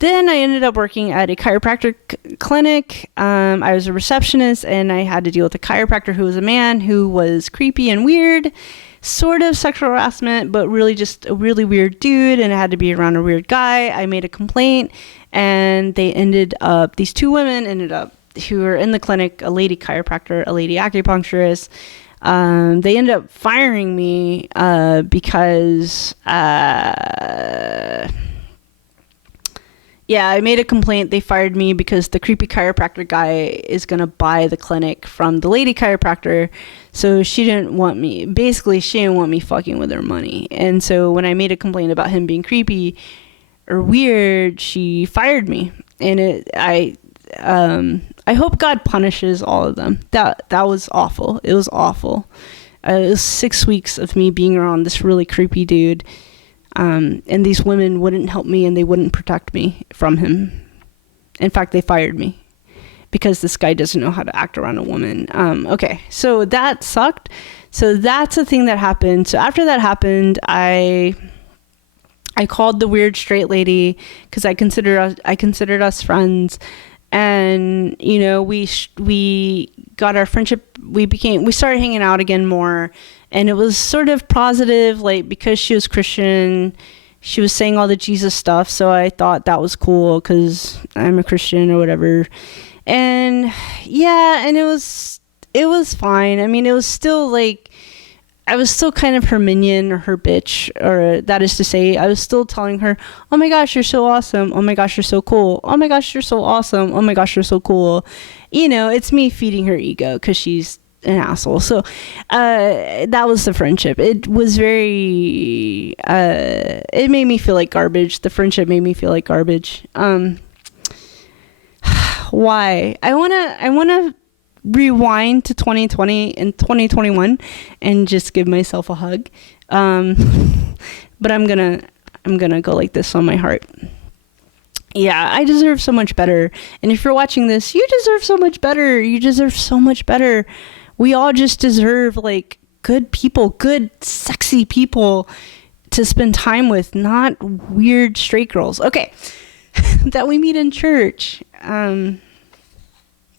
Then I ended up working at a chiropractic clinic. I was a receptionist, and I had to deal with a chiropractor who was a man who was creepy and weird, sort of sexual harassment, but really just a really weird dude, and I had to be around a weird guy. I made a complaint, and these two women ended up, who were in the clinic, a lady chiropractor, a lady acupuncturist. They ended up firing me because I made a complaint. They fired me because the creepy chiropractor guy is going to buy the clinic from the lady chiropractor. So she didn't want me fucking with her money. And so when I made a complaint about him being creepy or weird, she fired me. And I hope God punishes all of them. That was awful. It was awful. It was 6 weeks of me being around this really creepy dude. And these women wouldn't help me, and they wouldn't protect me from him. In fact, they fired me because this guy doesn't know how to act around a woman. Okay, so that sucked. So that's a thing that happened. So after that happened, I called the weird straight lady because I considered us friends. And, you know, we got our friendship, we started hanging out again more, and it was sort of positive, like, because she was Christian, she was saying all the Jesus stuff, so I thought that was cool, because I'm a Christian or whatever, and, yeah, and it was fine. I mean, it was still, like, I was still kind of her minion or her bitch, or that is to say, I was still telling her, oh my gosh, you're so awesome. Oh my gosh, you're so cool. Oh my gosh, you're so awesome. Oh my gosh, you're so cool. You know, it's me feeding her ego because she's an asshole. So that was the friendship. It was very, it made me feel like garbage. The friendship made me feel like garbage. Why? I want to rewind to 2020 and 2021 and just give myself a hug, but I'm gonna go like this on my heart. Yeah, I deserve so much better, and if you're watching this, you deserve so much better. We all just deserve, like, good people, good sexy people to spend time with, not weird straight girls, okay, that we meet in church.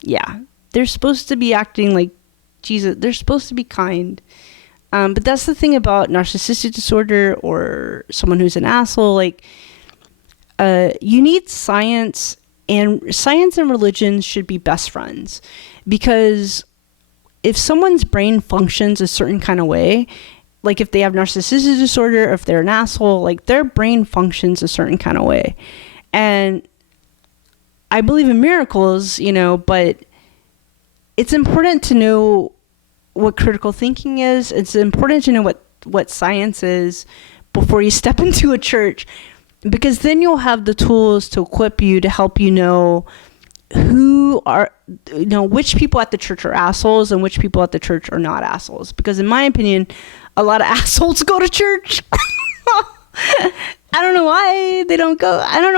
Yeah, they're supposed to be acting like Jesus. They're supposed to be kind. But that's the thing about narcissistic disorder or someone who's an asshole. Like, you need science, and religion should be best friends. Because if someone's brain functions a certain kind of way, like if they have narcissistic disorder, or if they're an asshole, like their brain functions a certain kind of way. And I believe in miracles, you know, but it's important to know what critical thinking is. It's important to know what science is before you step into a church, because then you'll have the tools to equip you, to help you know which people at the church are assholes and which people at the church are not assholes. Because in my opinion, a lot of assholes go to church. I don't know why they don't go. I don't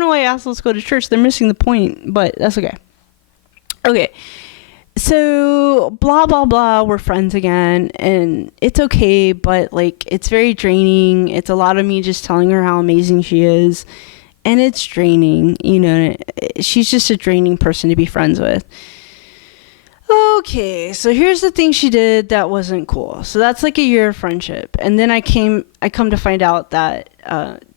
know why assholes go to church. They're missing the point, but that's okay. Okay. So blah, blah, blah, we're friends again, and it's okay, but like, it's very draining. It's a lot of me just telling her how amazing she is, and it's draining, you know. She's just a draining person to be friends with. Okay, so here's the thing she did that wasn't cool. So that's like a year of friendship, and then I come to find out that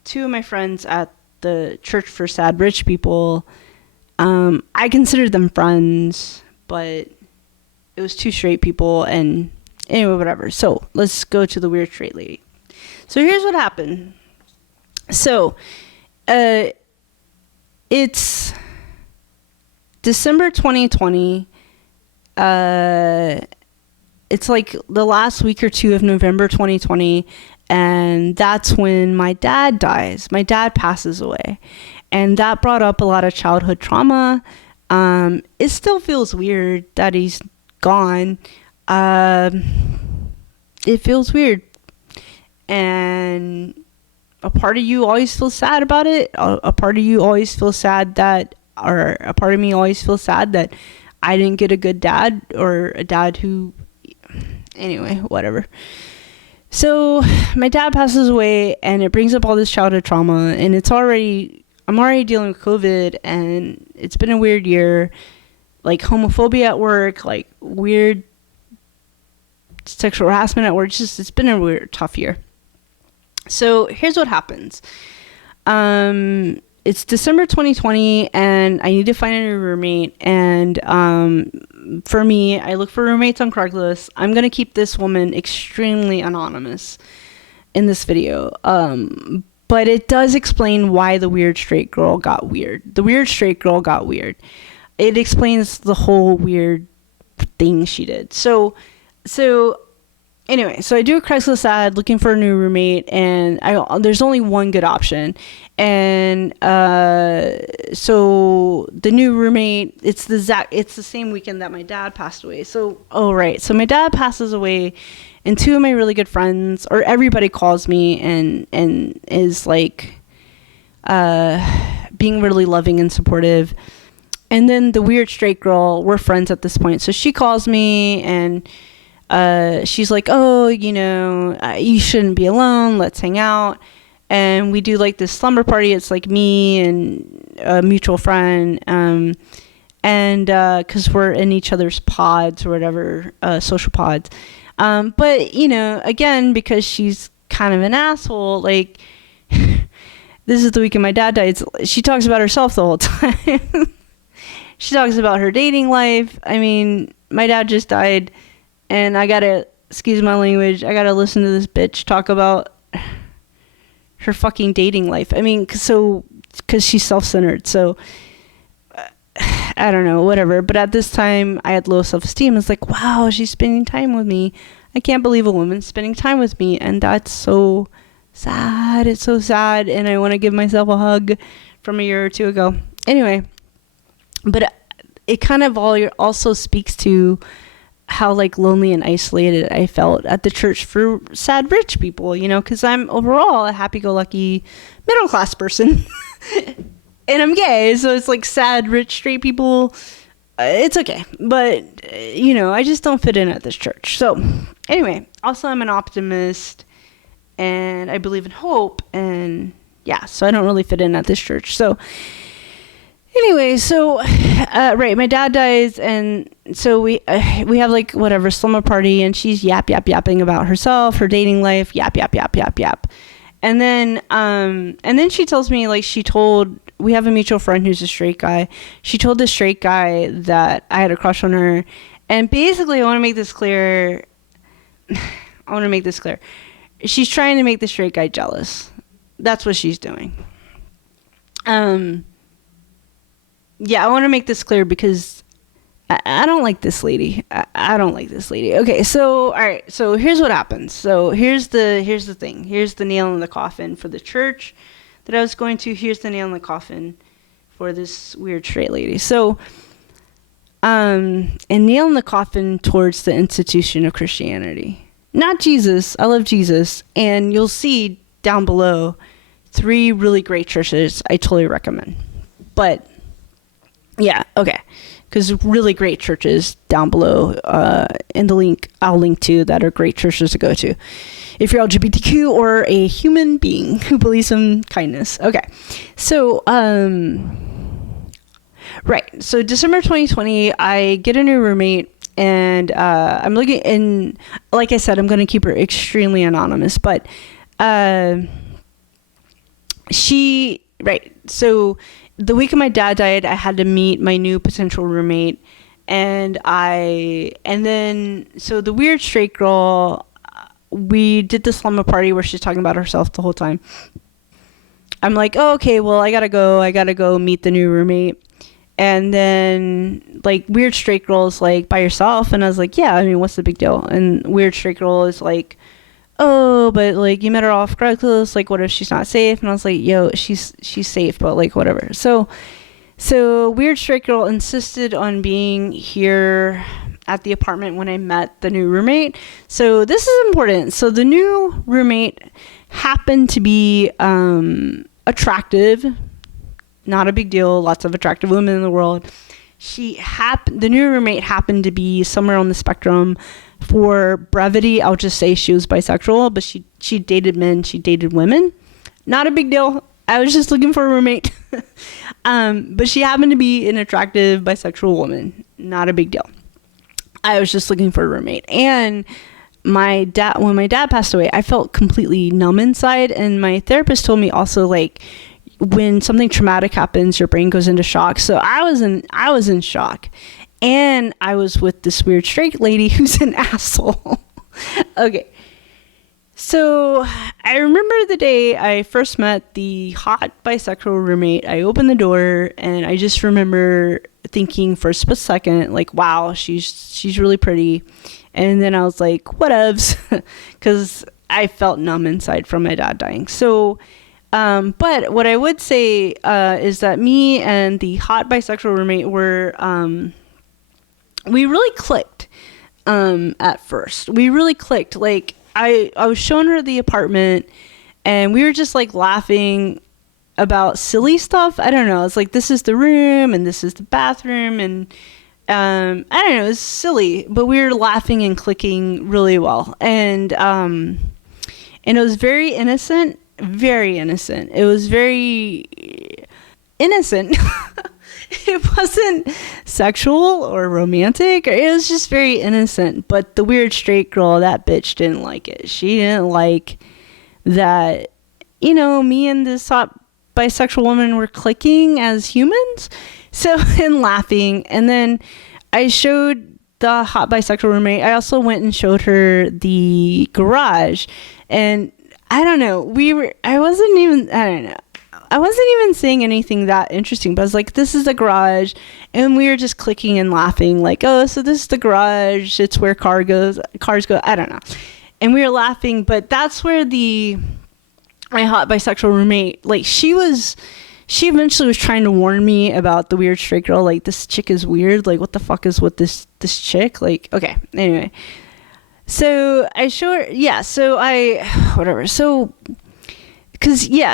two of my friends at the church for sad rich people, I considered them friends, but it was two straight people, and anyway, whatever. So let's go to the weird straight lady. So here's what happened. So it's December 2020. It's like the last week or two of November 2020, and that's when my dad dies. My dad passes away, and that brought up a lot of childhood trauma. It still feels weird that he's gone. It feels weird, and a part of you always feels sad about it. A part of you always feels sad that, or a part of me always feels sad that I didn't get a good dad, or a dad who, anyway, whatever. So my dad passes away, and it brings up all this childhood trauma, and I'm already dealing with COVID, and it's been a weird year, like homophobia at work, like weird sexual harassment at work. It's been a weird, tough year. So here's what happens. It's December 2020, and I need to find a new roommate. And for me, I look for roommates on Craigslist. I'm going to keep this woman extremely anonymous in this video. But it does explain why the weird straight girl got weird. The weird straight girl got weird. It explains the whole weird thing she did. So anyway, so I do a Craigslist ad looking for a new roommate, and there's only one good option. And so the new roommate, it's the same weekend that my dad passed away. So my dad passes away, and two of my really good friends, or everybody, calls me and is like being really loving and supportive. And then the weird straight girl, we're friends at this point, so she calls me, and she's like, oh, you shouldn't be alone, let's hang out. And we do like this slumber party. It's like me and a mutual friend, and because we're in each other's pods or whatever, social pods. But again, because she's kind of an asshole, like, this is the weekend my dad died, she talks about herself the whole time. She talks about her dating life. I mean, my dad just died, and I gotta, excuse my language, I gotta listen to this bitch talk about her fucking dating life. I mean, because she's self-centered. So, I don't know, whatever. But at this time, I had low self-esteem. It's like, wow, she's spending time with me. I can't believe a woman's spending time with me. And that's so sad. It's so sad. And I want to give myself a hug from a year or two ago. Anyway, but it kind of also speaks to how like lonely and isolated I felt at the church for sad rich people, because I'm overall a happy-go-lucky middle-class person. And I'm gay, so it's like sad rich straight people. It's okay, but I just don't fit in at this church. So anyway, also I'm an optimist, and I believe in hope, and yeah, so I don't really fit in at this church. So anyway, so right, my dad dies, and so we have like whatever slumber party, and she's yapping about herself, her dating life, yap. And then she tells me, like, we have a mutual friend who's a straight guy. She told this straight guy that I had a crush on her, and basically I want to make this clear. She's trying to make the straight guy jealous. That's what she's doing. Yeah, I want to make this clear because I don't like this lady. I don't like this lady. Okay, so, all right, so here's what happens. So here's the thing. Here's the nail in the coffin for the church that I was going to. Here's the nail in the coffin for this weird straight lady. So, and nail in the coffin towards the institution of Christianity. Not Jesus. I love Jesus. And you'll see down below 3 really great churches I totally recommend. But yeah, okay. Because really great churches down below in the link I'll link to that are great churches to go to if you're LGBTQ or a human being who believes in kindness. Okay, so right, so December 2020, I get a new roommate, and I'm looking, and like I said, I'm going to keep her extremely anonymous, but so the week of my dad died, I had to meet my new potential roommate, so the weird straight girl, we did the slumber party where she's talking about herself the whole time. I'm like, oh, okay, well, I gotta go meet the new roommate. And then, like, weird straight girl is like, by yourself? And I was like, yeah, I mean, what's the big deal? And weird straight girl is like, oh, but like you met her off Craigslist, like what if she's not safe? And I was like, yo, she's safe, but like whatever. So weird straight girl insisted on being here at the apartment when I met the new roommate. So this is important. So the new roommate happened to be attractive. Not a big deal. Lots of attractive women in the world. The new roommate happened to be somewhere on the spectrum. For brevity, I'll just say she was bisexual, but she dated men, she dated women. Not a big deal. I was just looking for a roommate. But she happened to be an attractive bisexual woman. Not a big deal. I was just looking for a roommate. And when my dad passed away, I felt completely numb inside. And my therapist told me also, like, when something traumatic happens, your brain goes into shock. So I was in shock. And I was with this weird straight lady who's an asshole. Okay. So I remember the day I first met the hot bisexual roommate. I opened the door and I just remember thinking for a split second, like, wow, she's really pretty. And then I was like, whatevs, because I felt numb inside from my dad dying. So, but what I would say is that me and the hot bisexual roommate were, we really clicked at first. We really clicked. Like, I was showing her the apartment and we were just like laughing about silly stuff. I don't know. It's like, this is the room and this is the bathroom. And I don't know. It was silly, but we were laughing and clicking really well. And it was very innocent, very innocent. It was very innocent. It wasn't sexual or romantic. It was just very innocent. But the weird straight girl, that bitch didn't like it. She didn't like that, you know, me and this hot bisexual woman were clicking as humans. So, and laughing. And then I showed the hot bisexual roommate. I also went and showed her the garage. And I don't know. I wasn't even saying anything that interesting, but I was like, this is the garage. And we were just clicking and laughing like, oh, so this is the garage. It's where cars go. I don't know. And we were laughing, but that's where my hot bisexual roommate, like she eventually was trying to warn me about the weird straight girl. Like, this chick is weird. Like, what the fuck is with this chick? Like, okay. Anyway. So I show her, yeah. So whatever. So,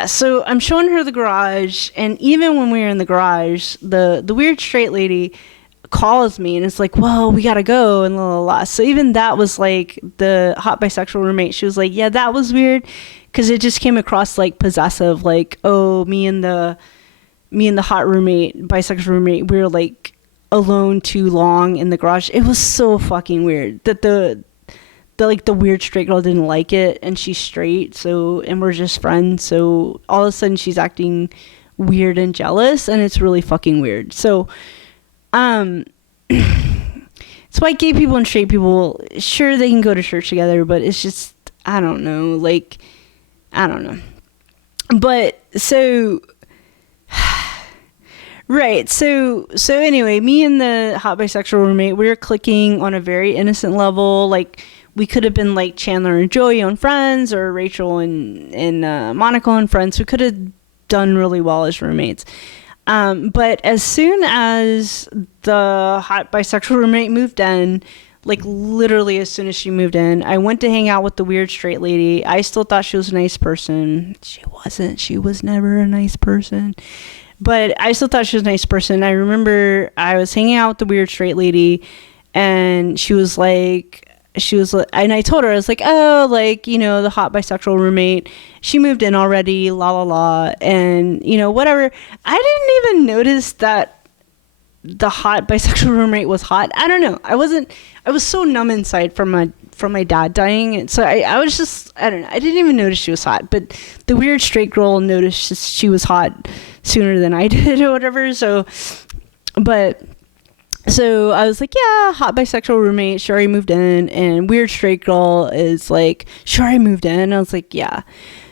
so I'm showing her the garage, and even when we were in the garage, the weird straight lady calls me and it's like, well, we gotta go, and la la la. So even that was like, the hot bisexual roommate, she was like, yeah, that was weird, because it just came across like possessive, like, oh, me and the hot roommate, bisexual roommate, we were like alone too long in the garage. It was so fucking weird that the weird straight girl didn't like it, and she's straight, so, and we're just friends, so all of a sudden she's acting weird and jealous, and it's really fucking weird. So it's why gay people and straight people, sure, they can go to church together, but it's just, I don't know, like, I don't know. But so right, so anyway, me and the hot bisexual roommate, we were clicking on a very innocent level. Like, we could have been like Chandler and Joey on Friends, or Rachel and Monica on Friends. We could have done really well as roommates. But as soon as the hot bisexual roommate moved in, like literally as soon as she moved in, I went to hang out with the weird straight lady. I still thought she was a nice person. She wasn't. She was never a nice person. But I still thought she was a nice person. I remember I was hanging out with the weird straight lady, and she was like, and I told her, I was like, oh, like, you know, the hot bisexual roommate, she moved in already, la la la, and, you know, whatever. I didn't even notice that the hot bisexual roommate was hot. I don't know. I was so numb inside from my dad dying, and so I was just, I don't know. I didn't even notice she was hot, but the weird straight girl noticed she was hot sooner than I did or whatever. So I was like, yeah, hot bisexual roommate, sure, I moved in. And weird straight girl is like, sure, I moved in. And I was like, yeah.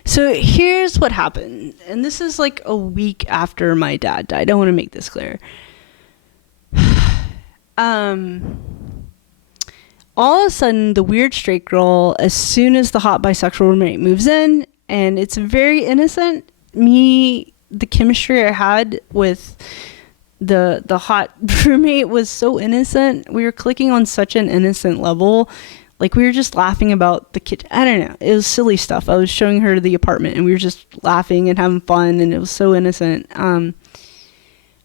So here's what happened. And this is like a week after my dad died. I want to make this clear. all of a sudden, the weird straight girl, as soon as the hot bisexual roommate moves in, and it's very innocent, the chemistry I had with the hot roommate was so innocent. We were clicking on such an innocent level. Like, we were just laughing about the kitchen. I don't know. It was silly stuff. I was showing her the apartment, and we were just laughing and having fun, and it was so innocent.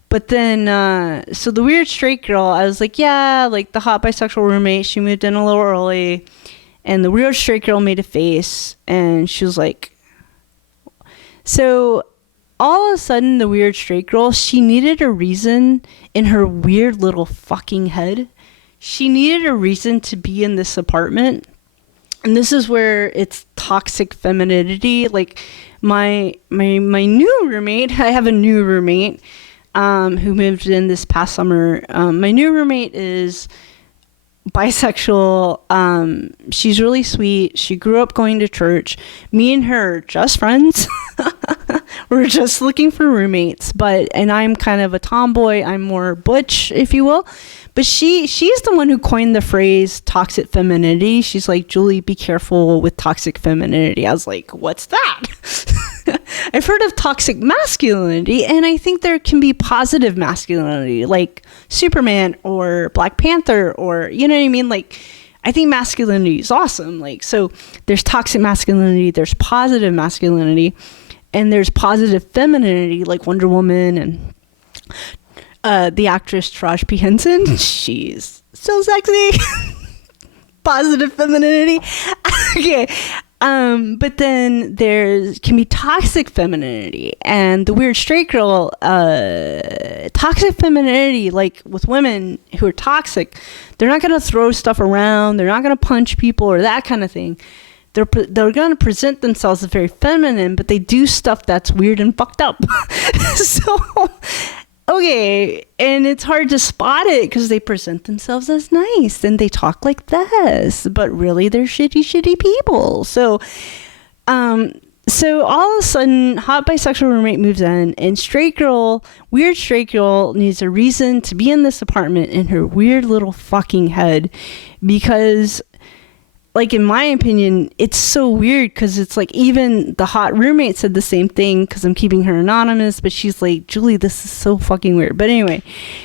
But then, so the weird straight girl, I was like, yeah, like the hot bisexual roommate, she moved in a little early, and the weird straight girl made a face, and she was like, so all of a sudden, the weird straight girl, she needed a reason in her weird little fucking head. She needed a reason to be in this apartment. And this is where it's toxic femininity. Like, my new roommate, I have a new roommate, who moved in this past summer. My new roommate is bisexual. She's really sweet. She grew up going to church. Me and her are just friends. We're just looking for roommates. And I'm kind of a tomboy. I'm more butch, if you will. But she's the one who coined the phrase toxic femininity. She's like, Julie, be careful with toxic femininity. I was like, what's that? I've heard of toxic masculinity, and I think there can be positive masculinity, like Superman or Black Panther, or, you know what I mean? Like, I think masculinity is awesome. Like, so there's toxic masculinity, there's positive masculinity, and there's positive femininity, like Wonder Woman and the actress Taraji P. Henson. She's so sexy. Positive femininity. Okay. But then can be toxic femininity, and the weird straight girl, toxic femininity, like with women who are toxic, they're not going to throw stuff around. They're not going to punch people or that kind of thing. They're going to present themselves as very feminine, but they do stuff that's weird and fucked up. So, okay, and it's hard to spot it because they present themselves as nice and they talk like this, but really they're shitty people. So all of a sudden, hot bisexual roommate moves in, and weird straight girl needs a reason to be in this apartment in her weird little fucking head, because, like, in my opinion, it's so weird, because it's like, even the hot roommate said the same thing, because I'm keeping her anonymous, but she's like, Julie, this is so fucking weird. But anyway,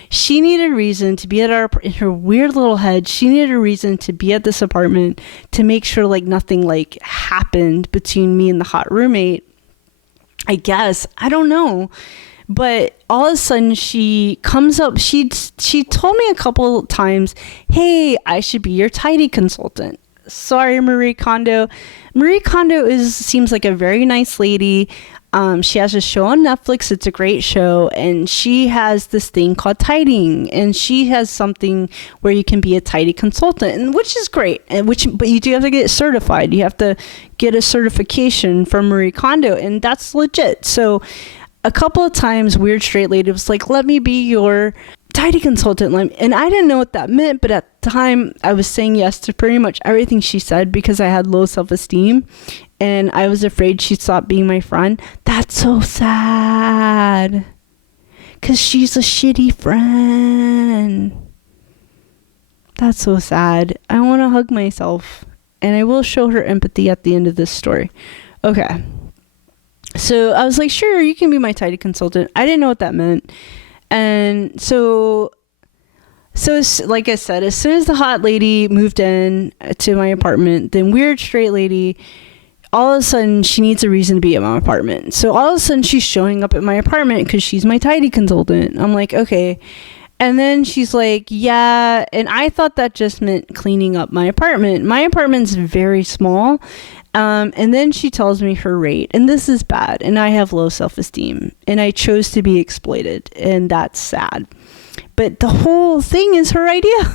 she needed a reason to be in her weird little head. She needed a reason to be at this apartment to make sure, like, nothing, like, happened between me and the hot roommate. I guess. I don't know. But all of a sudden, she comes up. She told me a couple times, hey, I should be your tidy consultant. Sorry, Marie Kondo. Marie Kondo seems like a very nice lady. She has a show on Netflix. It's a great show, and she has this thing called tidying, and she has something where you can be a tidy consultant, and which is great. But you do have to get certified. You have to get a certification from Marie Kondo, and that's legit. So, a couple of times, weird straight lady was like, "Let me be your tidy consultant," and I didn't know what that meant, but at the time I was saying yes to pretty much everything she said because I had low self-esteem and I was afraid she'd stop being my friend. That's so sad, because she's a shitty friend. That's so sad. I want to hug myself, and I will show her empathy at the end of this story. Okay, so I was like, sure, you can be my tidy consultant. I didn't know what that meant. And so like I said, as soon as the hot lady moved in to my apartment, then weird straight lady, all of a sudden she needs a reason to be at my apartment. So all of a sudden she's showing up at my apartment because she's my tidy consultant. I'm like, okay. And then she's like, yeah. And I thought that just meant cleaning up my apartment. My apartment's very small. And then she tells me her rate, and this is bad, and I have low self-esteem, and I chose to be exploited, and that's sad. But the whole thing is her idea.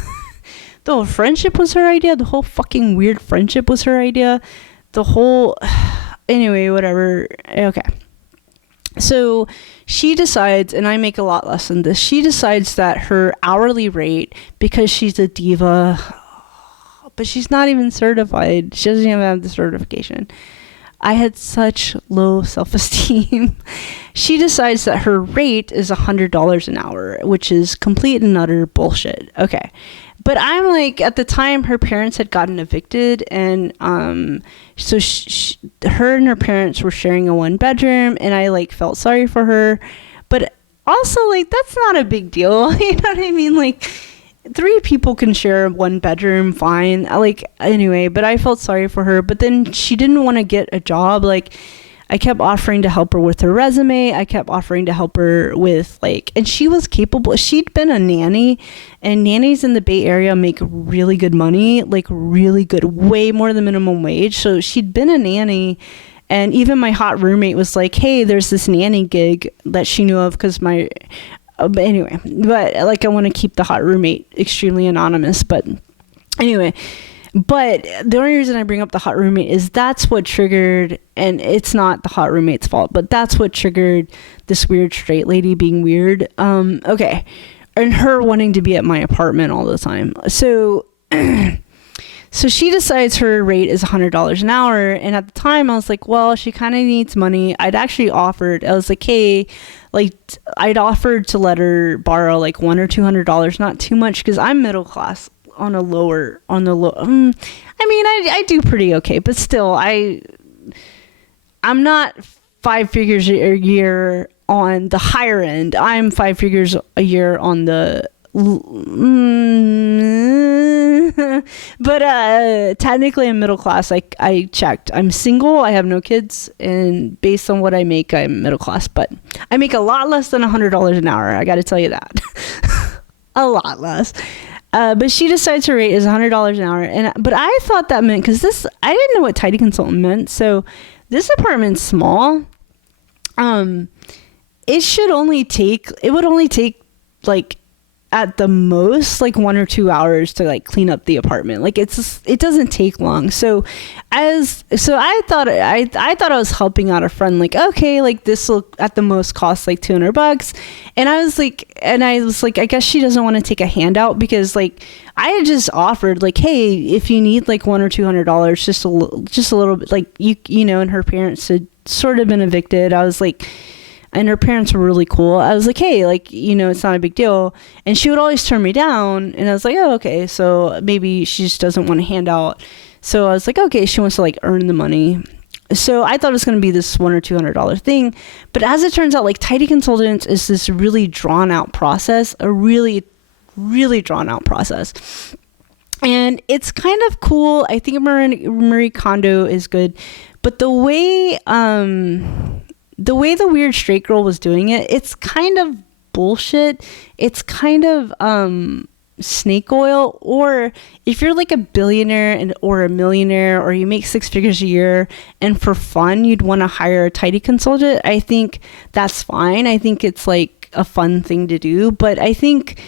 The whole friendship was her idea. The whole fucking weird friendship was her idea. Anyway, whatever. Okay. So she decides, and I make a lot less than this, she decides that her hourly rate, because she's a diva, but she's not even certified. She doesn't even have the certification. I had such low self-esteem. She decides that her rate is $100 an hour, which is complete and utter bullshit. Okay. But I'm like, at the time, her parents had gotten evicted, and so her and her parents were sharing a 1-bedroom, and I like felt sorry for her. But also, like, that's not a big deal. You know what I mean? Like, 3 people can share a 1-bedroom, fine. Anyway, but I felt sorry for her. But then she didn't want to get a job. Like, I kept offering to help her with her resume. I kept offering to help her with, like, and she was capable. She'd been a nanny, and nannies in the Bay Area make really good money, like really good, way more than minimum wage. So she'd been a nanny. And even my hot roommate was like, hey, there's this nanny gig that she knew of, because but anyway, but like, I want to keep the hot roommate extremely anonymous. But anyway, but the only reason I bring up the hot roommate is that's what triggered, and it's not the hot roommate's fault, but that's what triggered this weird straight lady being weird. Okay. And her wanting to be at my apartment all the time. So, so she decides her rate is $100 an hour. And at the time I was like, well, she kind of needs money. I was like, hey, like, I'd offered to let her borrow like $100 or $200, not too much, because I'm middle class I mean, I do pretty okay, but still, I'm not 5 figures a year on the higher end. I'm 5 figures a year on the, but technically I'm middle class. I checked. I'm single. I have no kids, and based on what I make, I'm middle class. But I make a lot less than $100 an hour. I got to tell you that, a lot less. But she decides her rate is $100 an hour. But I thought that meant, because I didn't know what tidy consultant meant. So this apartment's small. It would only take like at the most like 1 or 2 hours to like clean up the apartment. Like it doesn't take long. So I thought I was helping out a friend, like, okay, like this will at the most cost like $200. And I was like, I guess she doesn't want to take a handout, because like I had just offered like, hey, if you need like $100 or $200, just a little bit, like you know, and her parents had sort of been evicted. I was like, and her parents were really cool. I was like, hey, like, you know, it's not a big deal. And she would always turn me down. And I was like, oh, okay. So maybe she just doesn't want to hand out. So I was like, okay, she wants to like earn the money. So I thought it was going to be this $100 or $200 thing. But as it turns out, like, tidy consultants is this really drawn out process, a really, really drawn out process. And it's kind of cool. I think Marie Kondo is good. But the way the weird straight girl was doing it, it's kind of bullshit. It's kind of snake oil. Or if you're like a billionaire or a millionaire, or you make 6 figures a year, and for fun you'd want to hire a tidy consultant, I think that's fine. I think it's like a fun thing to do. But I think,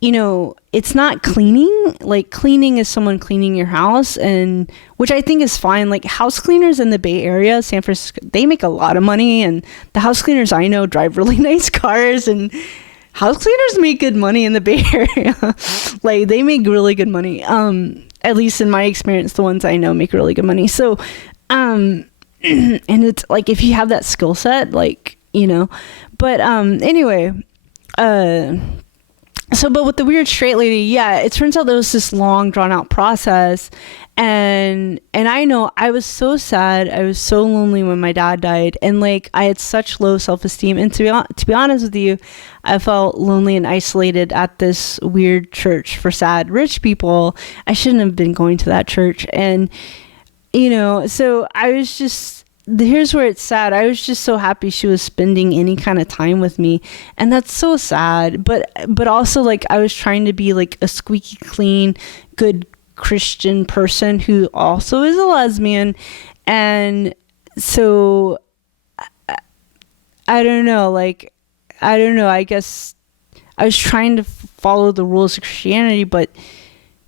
you know, it's not cleaning. Like, cleaning is someone cleaning your house, and which I think is fine. Like, house cleaners in the Bay Area, San Francisco, they make a lot of money, and the house cleaners I know drive really nice cars, and house cleaners make good money in the Bay Area. Like, they make really good money. At least in my experience, the ones I know make really good money. So, and it's like, if you have that skill set, like, you know, but anyway, so, but with the weird straight lady, yeah, it turns out there was this long drawn out process. And I know I was so sad. I was so lonely when my dad died. And like, I had such low self-esteem. And to be honest with you, I felt lonely and isolated at this weird church for sad rich people. I shouldn't have been going to that church. And, you know, so I was just, here's where it's sad. I was just so happy she was spending any kind of time with me, and that's so sad. But also, like, I was trying to be like a squeaky clean, good Christian person who also is a lesbian, and so I don't know. Like, I don't know. I guess I was trying to follow the rules of Christianity, but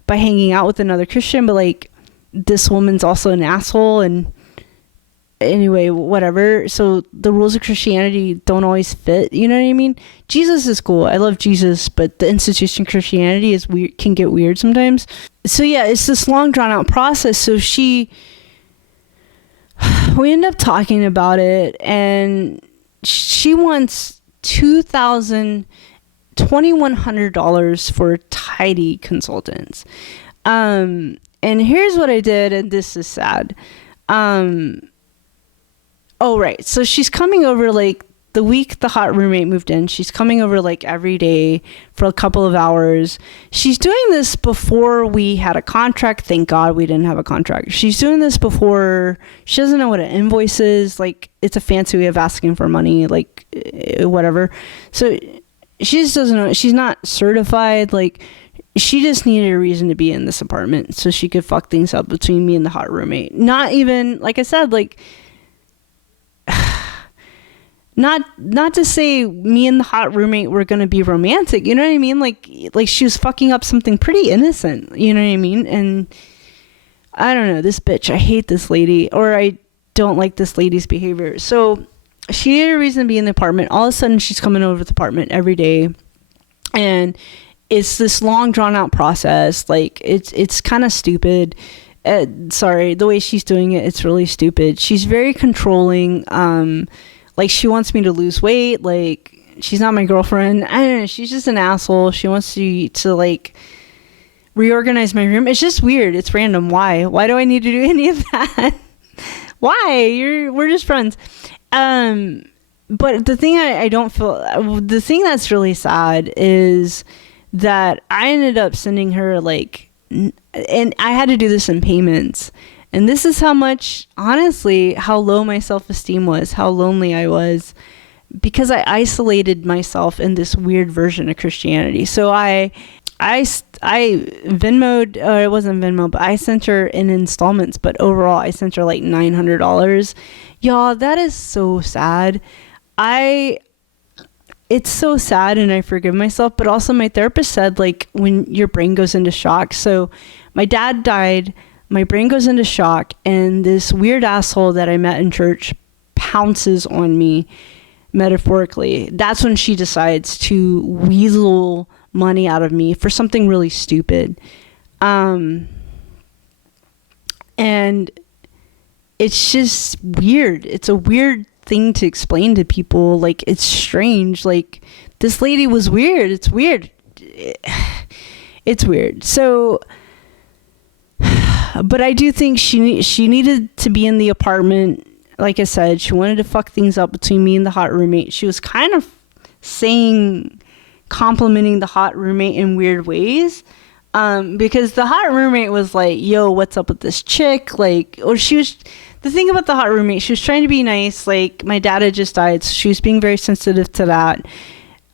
by hanging out with another Christian. But like, this woman's also an asshole, and anyway, whatever. So the rules of Christianity don't always fit, you know what I mean? Jesus is cool. I love Jesus, but the institution of Christianity is weird, can get weird sometimes. So yeah, it's this long drawn out process. So she, we end up talking about it, and she wants $2,100 for tidy consultants. And here's what I did, and this is sad. Oh, right. So she's coming over like the week the hot roommate moved in. She's coming over like every day for a couple of hours. She's doing this before we had a contract. Thank God we didn't have a contract. She's doing this before. She doesn't know what an invoice is. Like, it's a fancy way of asking for money, like whatever. So she just doesn't know. She's not certified. Like, she just needed a reason to be in this apartment so she could fuck things up between me and the hot roommate. Not even, like I said, like, not to say me and the hot roommate were going to be romantic, you know what I mean? Like she was fucking up something pretty innocent, you know what I mean? And I don't know, this bitch, I hate this lady, or I don't like this lady's behavior. So she needed a reason to be in the apartment. All of a sudden she's coming over to the apartment every day, and it's this long drawn out process. Like, it's kind of stupid. Sorry, the way she's doing it, it's really stupid. She's very controlling. Like, she wants me to lose weight. Like, she's not my girlfriend. I don't know. She's just an asshole. She wants to like, reorganize my room. It's just weird. It's random. Why? Why do I need to do any of that? Why? We're just friends. But the thing the thing that's really sad is that I ended up sending her, like, and I had to do this in payments. And this is how much, honestly, how low my self-esteem was, how lonely I was, because I isolated myself in this weird version of Christianity. So I Venmo'd, or it wasn't Venmo, but I sent her in installments, but overall I sent her like $900. Y'all, that is so sad. It's so sad, and I forgive myself, but also my therapist said, like, when your brain goes into shock. So my dad died. My brain goes into shock, and this weird asshole that I met in church pounces on me, metaphorically. That's when she decides to weasel money out of me for something really stupid. And it's just weird. It's a weird thing to explain to people. Like, it's strange. Like, this lady was weird. It's weird. It's weird. So... But I do think she needed to be in the apartment. Like I said, she wanted to fuck things up between me and the hot roommate. She was kind of complimenting the hot roommate in weird ways. Because the hot roommate was like, yo, what's up with this chick? Like, or the thing about the hot roommate, she was trying to be nice. Like, my dad had just died, so she was being very sensitive to that.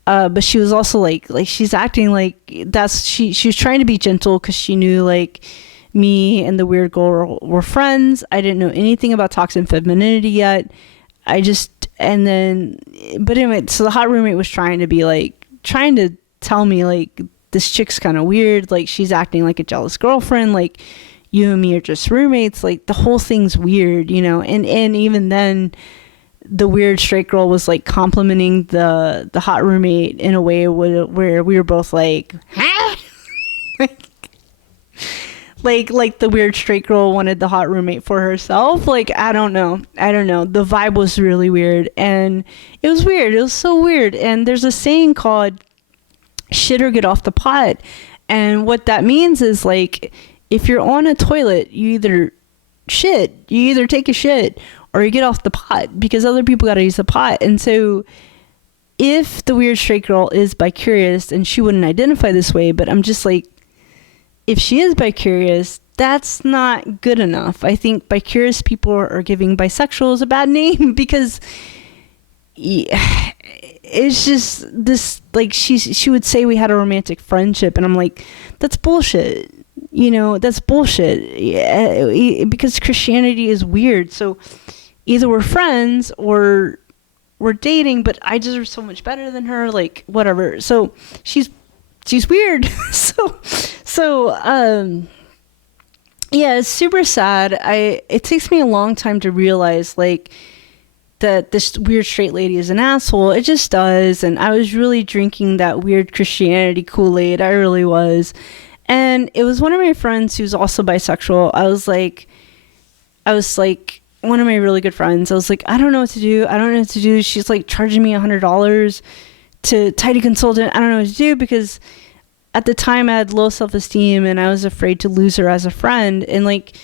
But she was also like she's acting like she was trying to be gentle because she knew, like, me and the weird girl were friends. I didn't know anything about toxic femininity yet. But anyway, so the hot roommate was trying to tell me, like, this chick's kind of weird. Like, she's acting like a jealous girlfriend. Like, you and me are just roommates. Like, the whole thing's weird, you know? And even then, the weird straight girl was, like, complimenting the hot roommate in a way where we were both like, huh? Like the weird straight girl wanted the hot roommate for herself. Like, I don't know. The vibe was really weird, and it was weird. It was so weird. And there's a saying called shit or get off the pot. And what that means is, like, if you're on a toilet, you either take a shit or you get off the pot, because other people got to use the pot. And so if the weird straight girl is bi-curious, and she wouldn't identify this way, but I'm just like, if she is bi-curious, that's not good enough. I think bi-curious people are giving bisexuals a bad name, because it's just this, like, she would say we had a romantic friendship, and I'm like, that's bullshit. You know, that's bullshit. Yeah, because Christianity is weird. So either we're friends or we're dating, but I deserve so much better than her, like, whatever. So she's weird. So yeah, it's super sad. It takes me a long time to realize, like, that this weird straight lady is an asshole. It just does. And I was really drinking that weird Christianity Kool-Aid. I really was. And it was one of my friends who's also bisexual. I was like, one of my really good friends, I was like, I don't know what to do. I don't know what to do. She's like charging me $100 to tidy consultant. I don't know what to do, because at the time I had low self-esteem and I was afraid to lose her as a friend. And like,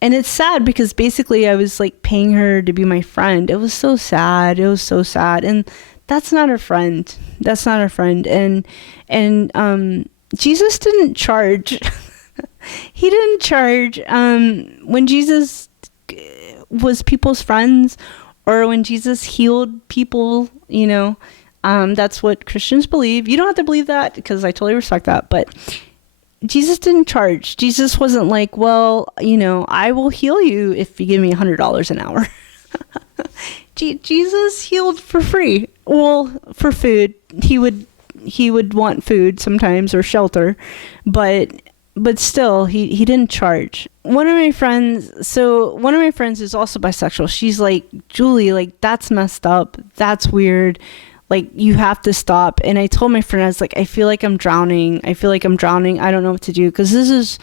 and it's sad because basically I was like paying her to be my friend. It was so sad. It was so sad. And that's not a friend. That's not a friend. And Jesus didn't charge. He didn't charge. When Jesus was people's friends, or when Jesus healed people, you know, that's what Christians believe. You don't have to believe that, because I totally respect that. But Jesus didn't charge. Jesus wasn't like, well, you know, I will heal you if you give me $100 an hour. Jesus healed for free. Well, for food. He would want food sometimes, or shelter, but still he didn't charge. One of my friends is also bisexual. She's like, Julie, like, that's messed up. That's weird. Like, you have to stop. And I told my friend, I was like, I feel like I'm drowning. I don't know what to do. Because this is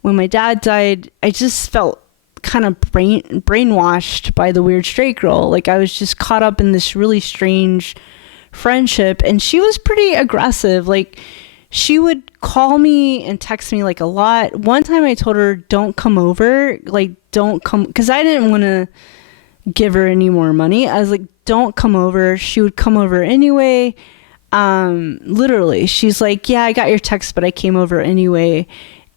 when my dad died. I just felt kind of brainwashed by the weird straight girl. Like, I was just caught up in this really strange friendship. And she was pretty aggressive. Like, she would call me and text me like a lot. One time I told her, don't come over. Like, don't come. Because I didn't want to give her any more money. I was like, don't come over. She would come over anyway. Literally, she's like, yeah, I got your text, but I came over anyway.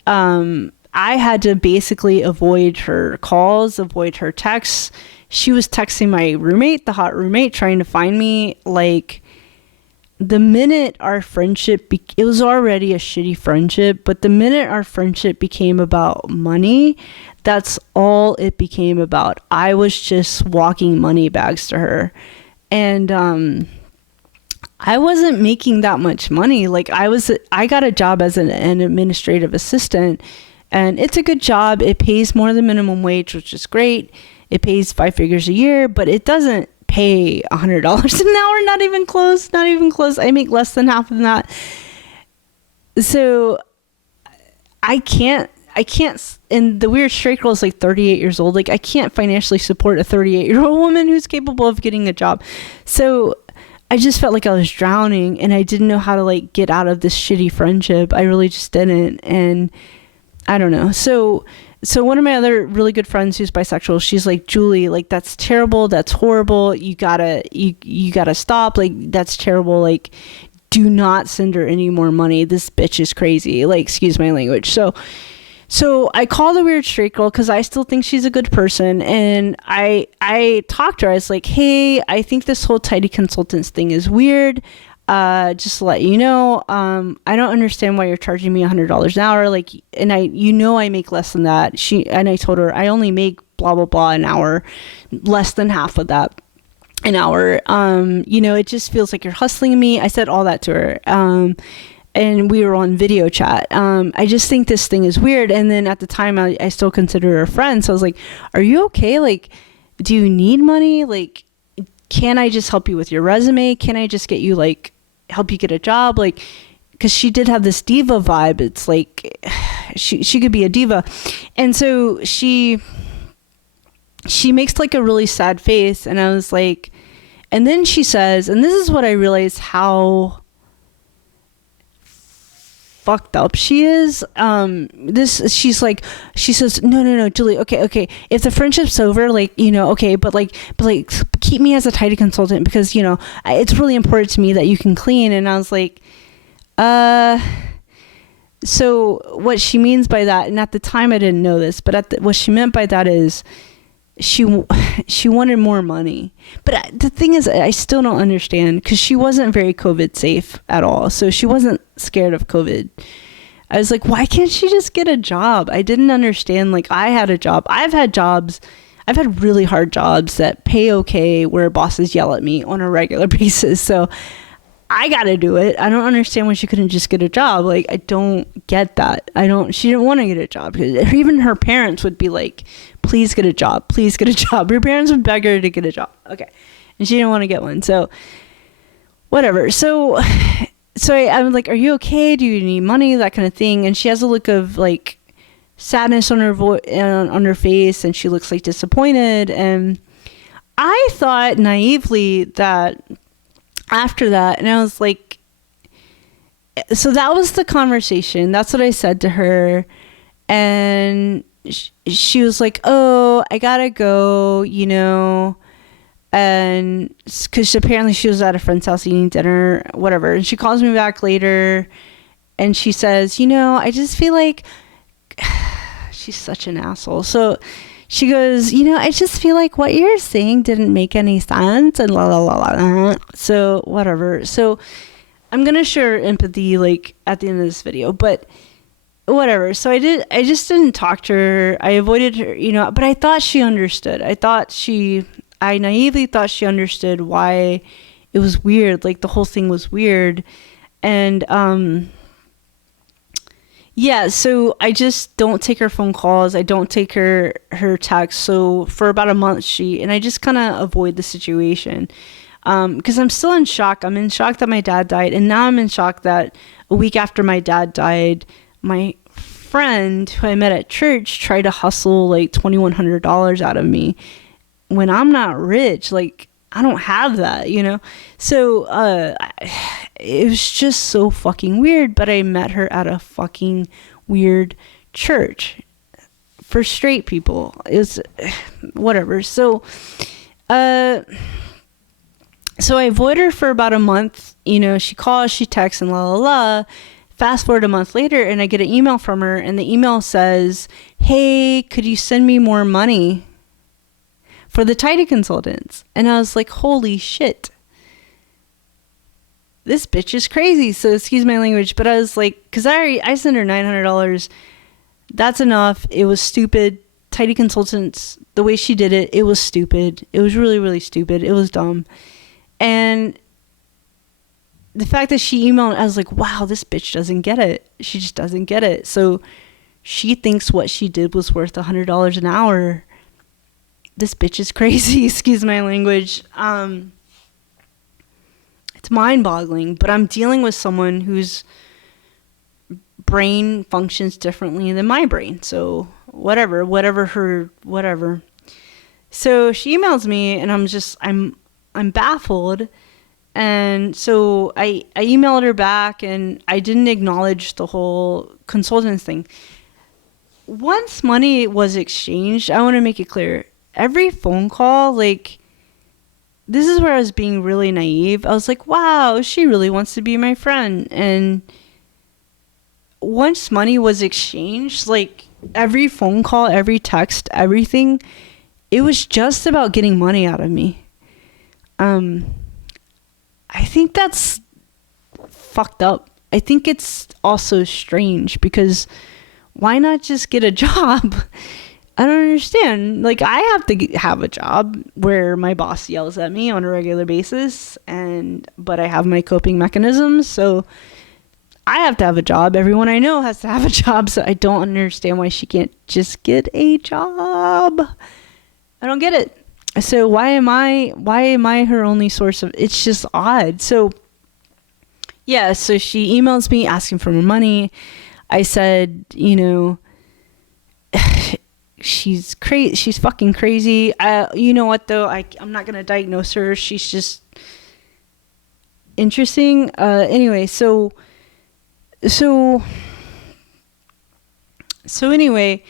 I had to basically avoid her calls, avoid her texts. She was texting my roommate, the hot roommate, trying to find me. Like, the minute our friendship, it was already a shitty friendship, but the minute our friendship became about money, that's all it became about. I was just walking money bags to her. And I wasn't making that much money. Like, I got a job as an administrative assistant, and it's a good job. It pays more than minimum wage, which is great. It pays 5 figures a year, but it doesn't pay $100 an hour. Not even close. I make less than half of that. So I can't, and the weird straight girl is like 38 years old. Like, I can't financially support a 38-year-old woman who's capable of getting a job. So I just felt like I was drowning, and I didn't know how to like get out of this shitty friendship. I really just didn't. And I don't know. So one of my other really good friends who's bisexual, she's like, Julie, like, that's terrible. That's horrible. You gotta stop. Like, that's terrible. Like, do not send her any more money. This bitch is crazy. Like, excuse my language. So I call the weird straight girl because I still think she's a good person. And I talked to her. I was like, hey, I think this whole tidy consultants thing is weird. Just to let you know, I don't understand why you're charging me $100 an hour. Like, and I make less than that. And I told her I only make blah, blah, blah an hour, less than half of that an hour. It just feels like you're hustling me. I said all that to her. And we were on video chat. I just think this thing is weird. And then at the time I still consider her a friend. So I was like, are you okay? Like, do you need money? Like, can I just help you with your resume? Can I just get you, like, help you get a job? Like, because she did have this diva vibe. It's like she could be a diva. And so she makes like a really sad face. And I was like, and then she says, and this is what I realized how fucked up she is. She says, no, Julie, okay, if the friendship's over, like, okay, but keep me as a tidy consultant, because it's really important to me that you can clean. And I was like, so what she means by that, and at the time I didn't know this, but what she meant by that is she wanted more money. But the thing is, I still don't understand, because she wasn't very COVID safe at all. So she wasn't scared of COVID. I was like, why can't she just get a job? I didn't understand. Like, I had a job. I've had really hard jobs that pay okay, where bosses yell at me on a regular basis. So I got to do it. I don't understand why she couldn't just get a job. Like, I don't get that. She didn't want to get a job, because even her parents would be like, please get a job. Please get a job. Her parents would beg her to get a job. Okay. And she didn't want to get one. So whatever. So I'm like, are you okay? Do you need money? That kind of thing. And she has a look of like, sadness on her face, and she looks like disappointed. And I thought naively that after that, and I was like, so that was the conversation. That's what I said to her. And she was like, oh, I gotta go, you know, and because apparently she was at a friend's house eating dinner, whatever. And she calls me back later and she says, you know, I just feel like she's such an asshole. So she goes, you know, I just feel like what you're saying didn't make any sense and la la la la. So whatever. So I'm gonna share empathy like at the end of this video, but whatever. So I just didn't talk to her. I avoided her, you know, but I thought she understood. I naively thought she understood why it was weird. Like the whole thing was weird. And, yeah, so I just don't take her phone calls. I don't take her texts. So for about a month, and I just kind of avoid the situation. Because I'm still in shock. I'm in shock that my dad died. And now I'm in shock that a week after my dad died, my friend who I met at church tried to hustle like $2,100 out of me when I'm not rich. Like, I don't have that, you know? So, it was just so fucking weird, but I met her at a fucking weird church for straight people. It was whatever. So I avoid her for about a month. You know, she calls, she texts, and la la la. Fast forward a month later, and I get an email from her, and the email says, hey, could you send me more money for the title consultants? And I was like, holy shit. This bitch is crazy. So excuse my language, but I was like, because I sent her $900. That's enough. It was stupid. Title consultants, the way she did it, it was stupid. It was really, really stupid. It was dumb. And the fact that she emailed, I was like, wow, this bitch doesn't get it. She just doesn't get it. So she thinks what she did was worth $100 an hour. This bitch is crazy. Excuse my language. It's mind-boggling, but I'm dealing with someone whose brain functions differently than my brain. So whatever. So she emails me, and I'm baffled. And so I emailed her back, and I didn't acknowledge the whole consultants thing. Once money was exchanged, I want to make it clear, every phone call, like, this is where I was being really naive. I was like, wow, she really wants to be my friend. And once money was exchanged, like, every phone call, every text, everything, it was just about getting money out of me. I think that's fucked up. I think it's also strange, because why not just get a job? I don't understand. Like, I have to have a job where my boss yells at me on a regular basis, but I have my coping mechanisms, so I have to have a job. Everyone I know has to have a job, so I don't understand why she can't just get a job. I don't get it. So why am I her only source of, it's just odd. So yeah, so she emails me asking for more money. I said, you know, she's crazy. She's fucking crazy. You know what though? I'm not going to diagnose her. She's just interesting. Anyway, so anyway,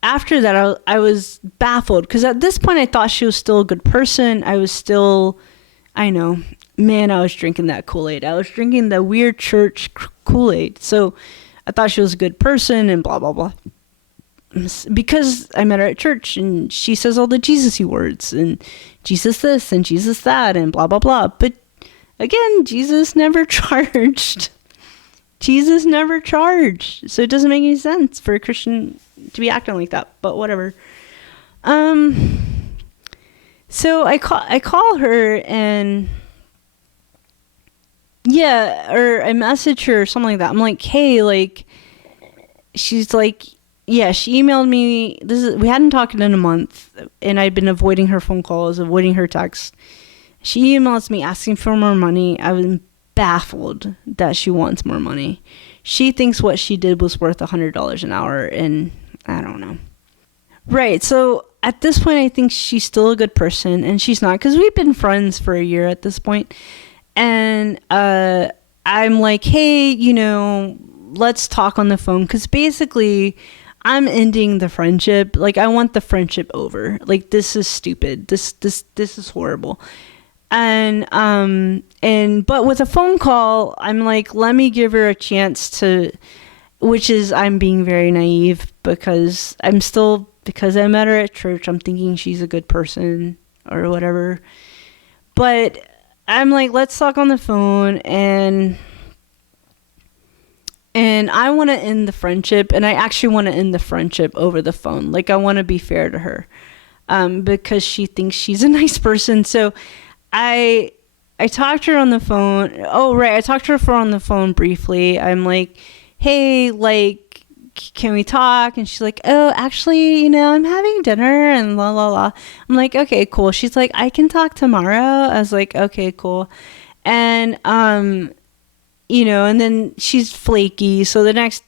after that, I was baffled, because at this point I thought she was still a good person. I was drinking that Kool-Aid. I was drinking the weird church Kool-Aid. So I thought she was a good person and blah, blah, blah. Because I met her at church and she says all the Jesus-y words and Jesus this and Jesus that and blah, blah, blah. But again, Jesus never charged. Jesus never charged. So it doesn't make any sense for a Christian to be acting like that, but whatever. So I call her, and yeah, or I message her or something like that. I'm like, hey, like, she's like, yeah, she emailed me. We hadn't talked in a month, and I'd been avoiding her phone calls, avoiding her texts. She emails me asking for more money. I was baffled that she wants more money. She thinks what she did was worth $100 an hour, and I don't know. Right, so at this point, I think she's still a good person, and she's not, because we've been friends for a year at this point. And I'm like, hey, let's talk on the phone, because basically I'm ending the friendship. Like, I want the friendship over. Like, this is stupid. This is horrible. And but with a phone call, I'm like, let me give her a chance to, which is, I'm being very naive, because I met her at church, I'm thinking she's a good person or whatever. But I'm like, let's talk on the phone, and I want to end the friendship, and I actually want to end the friendship over the phone. Like, I want to be fair to her, because she thinks she's a nice person. So I talked to her on the phone. Oh, right. I talked to her on the phone briefly. I'm like, hey, like, can we talk? And she's like, oh, actually, I'm having dinner and la, la, la. I'm like, okay, cool. She's like, I can talk tomorrow. I was like, okay, cool. And, and then she's flaky. So the next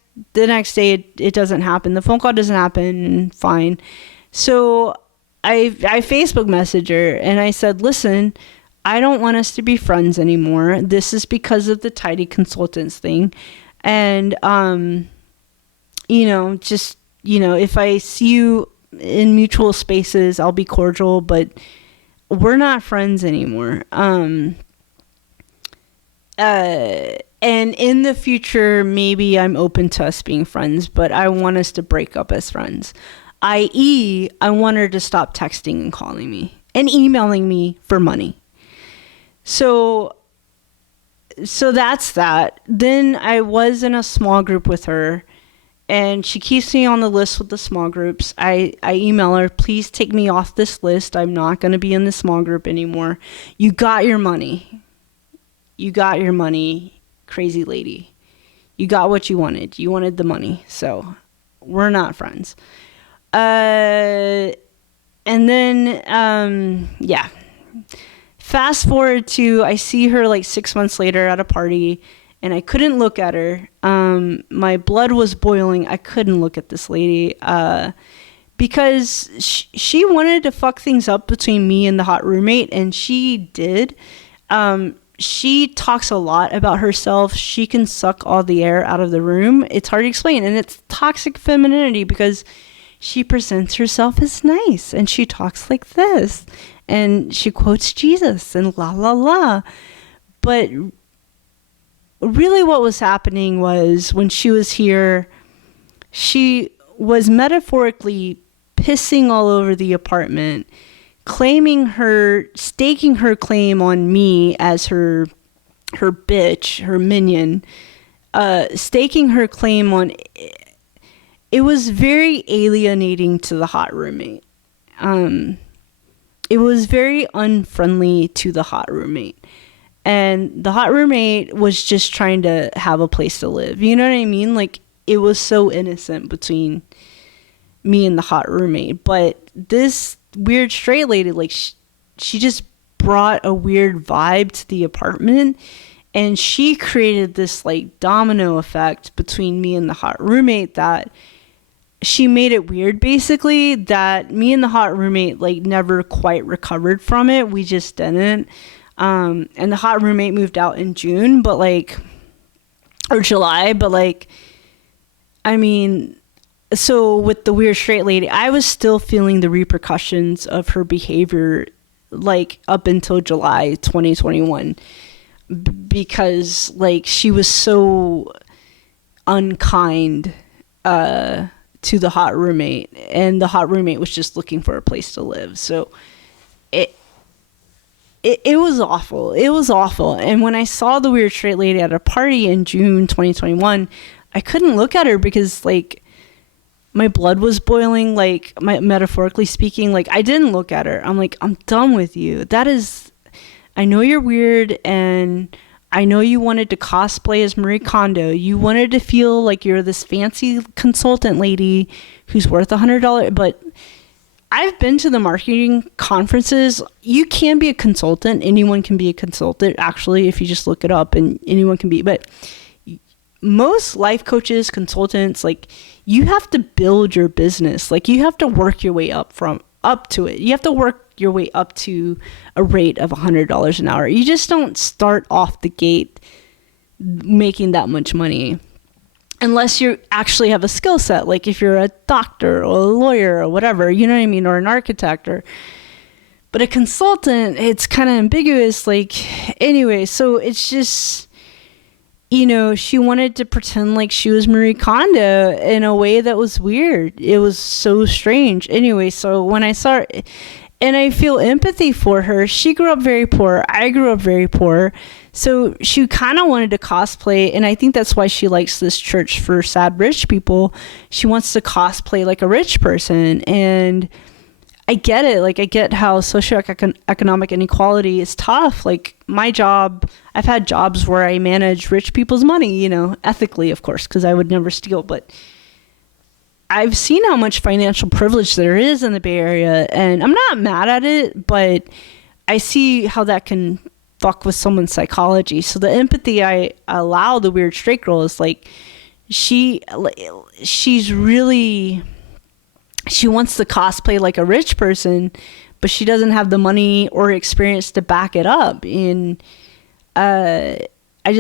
day it doesn't happen. The phone call doesn't happen. Fine. So I Facebook messaged her, and I said, listen, I don't want us to be friends anymore. This is because of the tidy consultants thing. And, if I see you in mutual spaces, I'll be cordial, but we're not friends anymore. And in the future, maybe I'm open to us being friends, but I want us to break up as friends. I.e., I want her to stop texting and calling me and emailing me for money. So that's that. Then I was in a small group with her, and she keeps me on the list with the small groups. I email her, please take me off this list. I'm not going to be in the small group anymore. You got your money. You got your money, crazy lady. You got what you wanted. You wanted the money. So we're not friends. And then, fast forward to, I see her like 6 months later at a party, and I couldn't look at her. My blood was boiling. I couldn't look at this lady, because she wanted to fuck things up between me and the hot roommate, and she did. She talks a lot about herself. She can suck all the air out of the room. It's hard to explain, and it's toxic femininity, because she presents herself as nice, and she talks like this, and she quotes Jesus, and la, la, la. But really what was happening was, when she was here, she was metaphorically pissing all over the apartment, staking her claim on me as her bitch, her minion, staking her claim on. It was very alienating to the hot roommate. It was very unfriendly to the hot roommate. And the hot roommate was just trying to have a place to live. You know what I mean? Like, it was so innocent between me and the hot roommate. But this weird straight lady, like, she just brought a weird vibe to the apartment. And she created this, like, domino effect between me and the hot roommate that she made it weird, basically, that me and the hot roommate, like, never quite recovered from it. We just didn't. And the hot roommate moved out in June, or July, but, like, I mean, so with the weird straight lady, I was still feeling the repercussions of her behavior, like, up until July 2021, because, like, she was so unkind, to the hot roommate, and the hot roommate was just looking for a place to live. So it was awful. It was awful. And when I saw the weird straight lady at a party in June 2021, I couldn't look at her, because, like, my blood was boiling, like, metaphorically speaking. Like, I didn't look at her. I'm like, I'm done with you. I know you're weird, and I know you wanted to cosplay as Marie Kondo. You wanted to feel like you're this fancy consultant lady who's worth $100, but I've been to the marketing conferences. You can be a consultant. Anyone can be a consultant, actually, if you just look it up, and anyone can be. But most life coaches, consultants, like, you have to build your business. Like, you have to work your way up to it. You have to work your way up to a rate of $100 an hour. You just don't start off the gate making that much money unless you actually have a skill set. Like if you're a doctor or a lawyer or whatever, you know what I mean, or an architect. But a consultant, it's kind of ambiguous. Like, anyway, so it's just, you know, she wanted to pretend like she was Marie Kondo in a way that was weird. It was so strange. Anyway, so when I saw her, and I feel empathy for her. She grew up very poor. I grew up very poor. So she kind of wanted to cosplay, and I think that's why she likes this church for sad rich people. She wants to cosplay like a rich person, and I get it. Like, I get how socioeconomic inequality is tough. Like, my job, I've had jobs where I manage rich people's money, you know, ethically, of course, because I would never steal, but I've seen how much financial privilege there is in the Bay Area, and I'm not mad at it, but I see how that can fuck with someone's psychology. So the empathy I allow the weird straight girl is like, she's really, she wants to cosplay like a rich person, but she doesn't have the money or experience to back it up. And I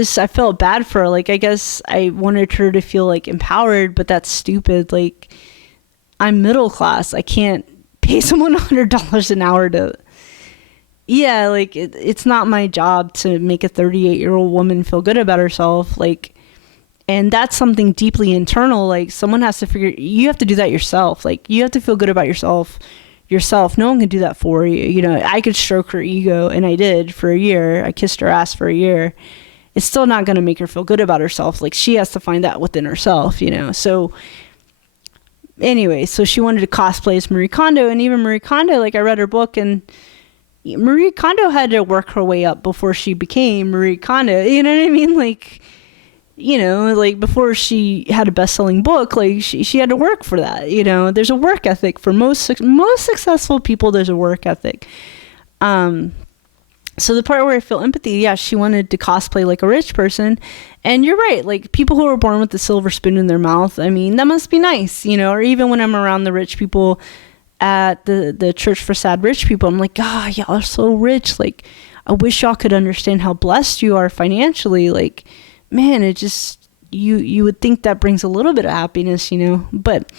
felt bad for her. Like, I guess I wanted her to feel like empowered, but that's stupid. Like, I'm middle class. I can't pay someone $100 an hour to, yeah, like, it's not my job to make a 38-year-old woman feel good about herself. Like, and that's something deeply internal. Like, someone has to you have to do that yourself. Like, you have to feel good about yourself. No one can do that for you. You know, I could stroke her ego, and I did for a year. I kissed her ass for a year. It's still not going to make her feel good about herself. Like, she has to find that within herself, you know? So anyway, so she wanted to cosplay as Marie Kondo, and even Marie Kondo, like, I read her book, and Marie Kondo had to work her way up before she became Marie Kondo. You know what I mean? Like, you know, like, before she had a best-selling book, like, she had to work for that. You know, there's a work ethic for most successful people. There's a work ethic. So the part where I feel empathy, yeah, she wanted to cosplay like a rich person. And you're right, like, people who are born with the silver spoon in their mouth, I mean, that must be nice, you know? Or even when I'm around the rich people at the church for sad rich people, I'm like, God, y'all are so rich. Like, I wish y'all could understand how blessed you are financially. Like, man, it just, you would think that brings a little bit of happiness, you know? But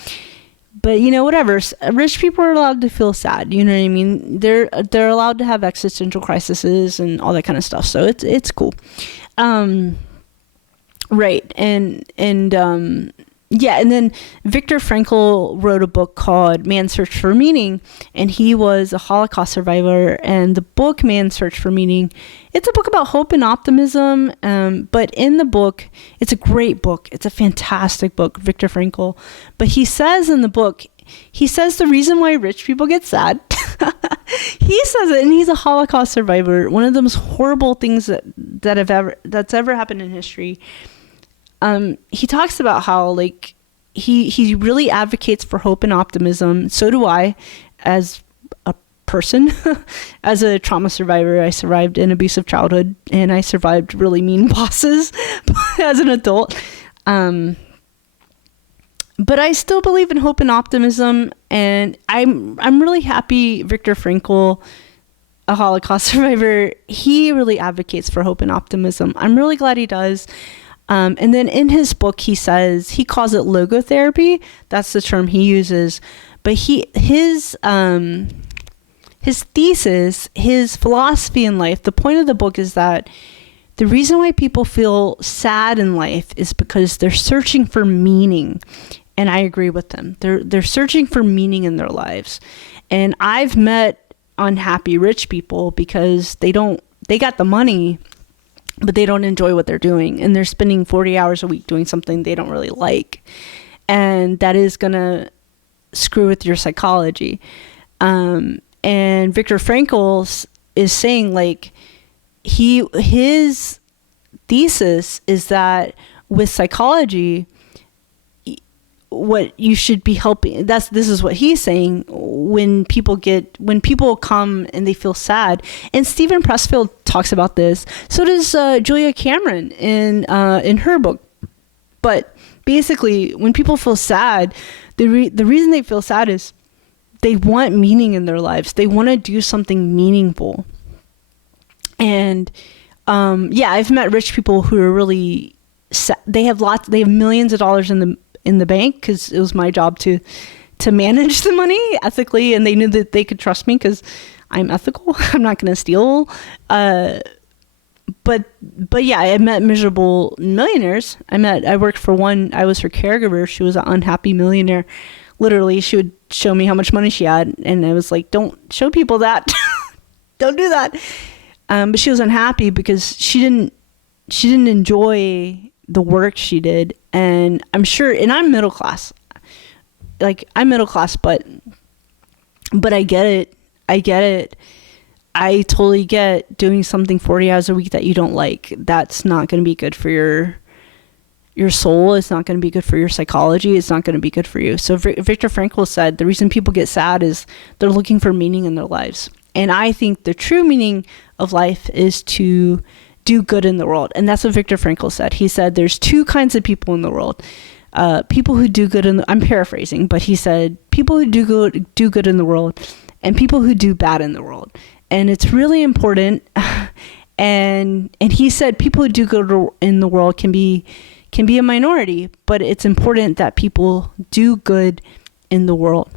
you know, whatever. Rich people are allowed to feel sad. You know what I mean? They're allowed to have existential crises and all that kind of stuff. So it's cool. Right. And yeah. And then Viktor Frankl wrote a book called Man's Search for Meaning, and he was a Holocaust survivor. And the book Man's Search for Meaning, it's a book about hope and optimism. But in the book, it's a great book. It's a fantastic book, Viktor Frankl. But he says in the book, the reason why rich people get sad, he says it, and he's a Holocaust survivor. One of the most horrible things that's ever happened in history. He talks about how, like, he really advocates for hope and optimism. So do I, as a person. As a trauma survivor, I survived an abusive childhood, and I survived really mean bosses as an adult. But I still believe in hope and optimism, and I'm really happy Viktor Frankl, a Holocaust survivor, he really advocates for hope and optimism. I'm really glad he does. And then in his book, he says, he calls it logotherapy. That's the term he uses. But his thesis, his philosophy in life, the point of the book is that the reason why people feel sad in life is because they're searching for meaning. And I agree with them. They're searching for meaning in their lives. And I've met unhappy rich people because they got the money, but they don't enjoy what they're doing, and they're spending 40 hours a week doing something they don't really like. And that is going to screw with your psychology. And Viktor Frankl is saying, like, his thesis is that with psychology, what you should be helping. This is what he's saying. When people come and they feel sad, and Stephen Pressfield talks about this. So does Julia Cameron in her book. But basically, when people feel sad, the reason they feel sad is they want meaning in their lives. They want to do something meaningful. And I've met rich people who are really sad. They have millions of dollars in the bank, because it was my job to manage the money ethically, and they knew that they could trust me because I'm ethical. I'm not going to steal. But yeah, I met miserable millionaires. I worked for one. I was her caregiver. She was an unhappy millionaire. Literally, she would show me how much money she had, and I was like, "Don't show people that. Don't do that." But she was unhappy because she didn't enjoy the work she did. And I'm sure, and I'm middle class. Like, I'm middle class, but I get it. I totally get doing something 40 hours a week that you don't like. That's not going to be good for your soul. It's not going to be good for your psychology. It's not going to be good for you. So Viktor Frankl said the reason people get sad is they're looking for meaning in their lives. And I think the true meaning of life is to do good in the world. And that's what Viktor Frankl said. He said there's two kinds of people in the world. People who do good I'm paraphrasing, but he said people who do good in the world, and people who do bad in the world. And it's really important. And he said people who do good in the world can be a minority, but it's important that people do good in the world.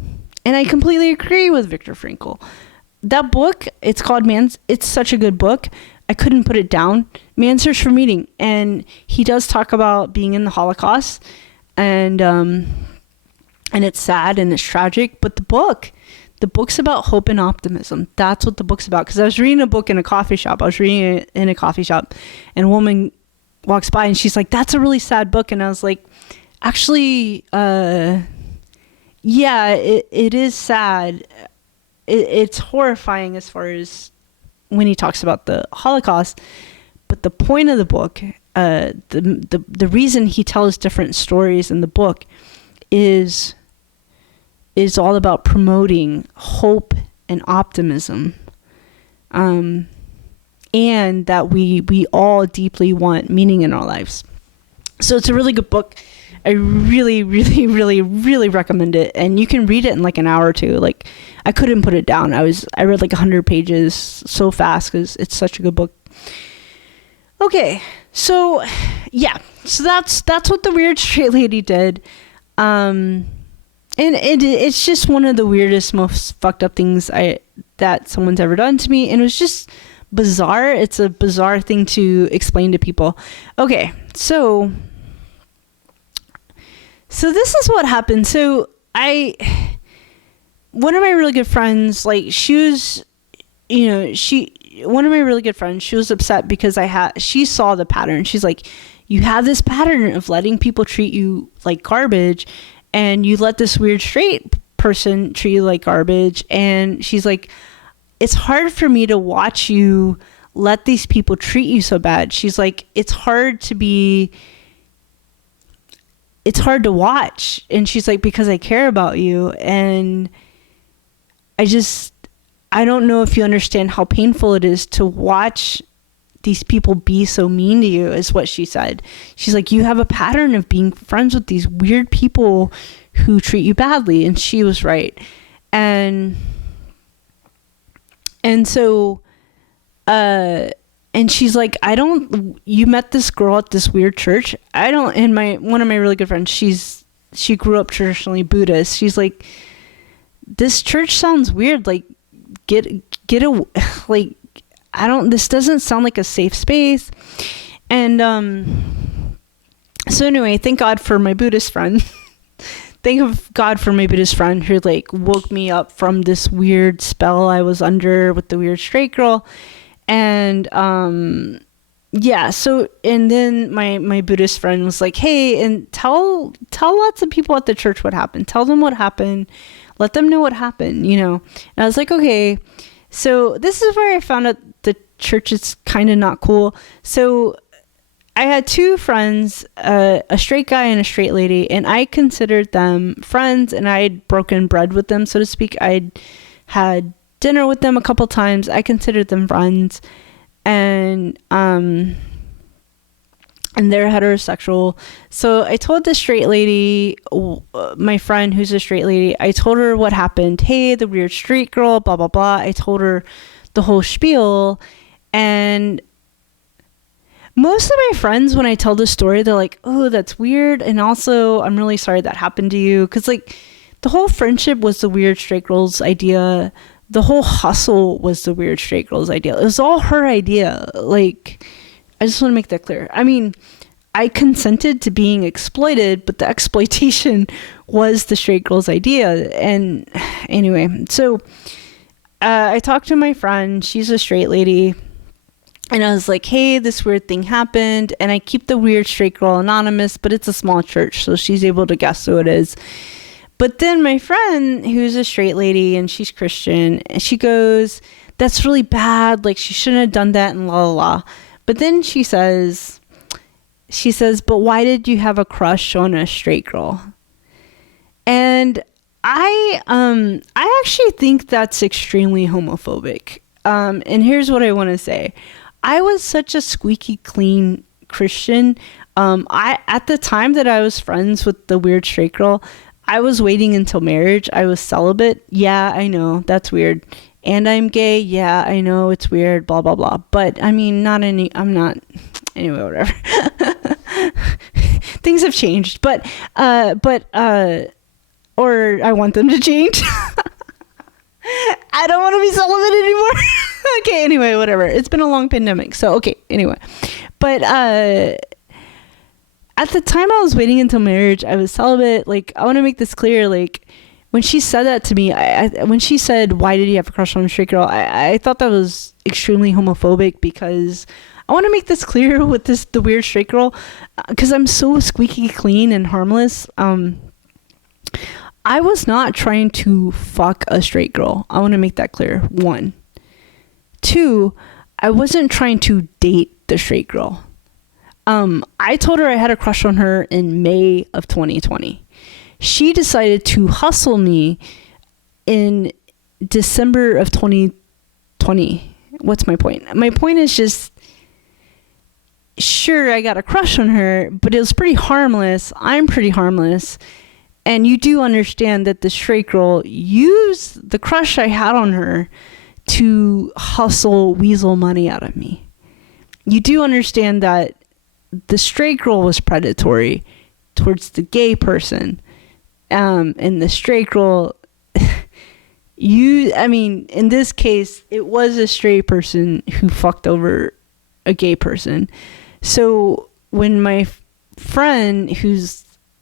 And I completely agree with Viktor Frankl. That book, it's called it's such a good book. I couldn't put it down. Man's Search for Meaning. And he does talk about being in the Holocaust, and it's sad and it's tragic, but the book's about hope and optimism. That's what the book's about. Because I was reading a book in a coffee shop. And a woman walks by and she's like, "That's a really sad book." And I was like, actually, yeah, it is sad. It's horrifying as far as when he talks about the Holocaust. But the point of the book, the reason he tells different stories in the book is all about promoting hope and optimism, and that we all deeply want meaning in our lives. So it's a really good book. I really, really, really, really recommend it. And you can read it in like an hour or two. Like, I couldn't put it down. I read like 100 pages so fast because it's such a good book. Okay, so yeah, so that's what the weird straight lady did. And it's just one of the weirdest, most fucked up things that someone's ever done to me. And it was just bizarre. It's a bizarre thing to explain to people. Okay, so this is what happened. So one of my really good friends, like, one of my really good friends, she was upset because she saw the pattern. She's like, you have this pattern of letting people treat you like garbage, and you let this weird straight person treat you like garbage. And she's like, it's hard for me to watch you let these people treat you so bad. She's like, it's hard to watch. And she's like, because I care about you. And I don't know if you understand how painful it is to watch these people be so mean to you, is what she said. She's like, you have a pattern of being friends with these weird people who treat you badly. And she was right. And so, and she's like, you met this girl at this weird church. And one of my really good friends, she grew up traditionally Buddhist. She's like, this church sounds weird. Like, get a, like, this doesn't sound like a safe space. And, so anyway, thank God for my Buddhist friend. Thank God for my Buddhist friend who, like, woke me up from this weird spell I was under with the weird straight girl. And, yeah, so, and then my Buddhist friend was like, hey, and tell lots of people at the church what happened. Tell them what happened. Let them know what happened, And I was like, okay. So this is where I found out the church is kind of not cool. So I had two friends, a straight guy and a straight lady, and I considered them friends, and I'd broken bread with them, so to speak. I'd had dinner with them a couple times. I considered them friends, and they're heterosexual. So I told the straight lady, my friend who's a straight lady, I told her what happened. Hey, the weird straight girl, blah, blah, blah. I told her the whole spiel, and most of my friends, when I tell this story, they're like, oh, that's weird. And also, I'm really sorry that happened to you. Because, like, the whole friendship was the weird straight girl's idea. The whole hustle was the weird straight girl's idea. It was all her idea. Like, I just want to make that clear. I mean, I consented to being exploited, but the exploitation was the straight girl's idea. And anyway, so I talked to my friend. She's a straight lady. And I was like, hey, this weird thing happened. And I keep the weird straight girl anonymous, but it's a small church, so she's able to guess who it is. But then my friend, who's a straight lady, and she's Christian, and she goes, that's really bad. Like, she shouldn't have done that, and la, la, la. But then she says, but why did you have a crush on a straight girl? And I actually think that's extremely homophobic. And here's what I want to say. I was such a squeaky clean Christian. At the time that I was friends with the weird straight girl, I was waiting until marriage. I was celibate. Yeah, I know, that's weird. And I'm gay. Yeah, I know, it's weird, blah, blah, blah. But I mean, anyway, whatever. Things have changed, or I want them to change. I don't want to be celibate anymore. Okay, anyway, whatever. It's been a long pandemic. So, okay, anyway. But at the time I was waiting until marriage, I was celibate. Like, I want to make this clear. Like, when she said that to me, when she said, why did you have a crush on a straight girl? I thought that was extremely homophobic, because I want to make this clear with the weird straight girl, because I'm so squeaky clean and harmless. I was not trying to fuck a straight girl. I want to make that clear. 1. 2, I wasn't trying to date the straight girl. I told her I had a crush on her in May of 2020. She decided to hustle me in December of 2020. What's my point? My point is just, sure, I got a crush on her, but it was pretty harmless. I'm pretty harmless. And you do understand that the straight girl used the crush I had on her to hustle weasel money out of me. You do understand that the straight girl was predatory towards the gay person. And the straight girl, in this case, it was a straight person who fucked over a gay person. So when my friend, who's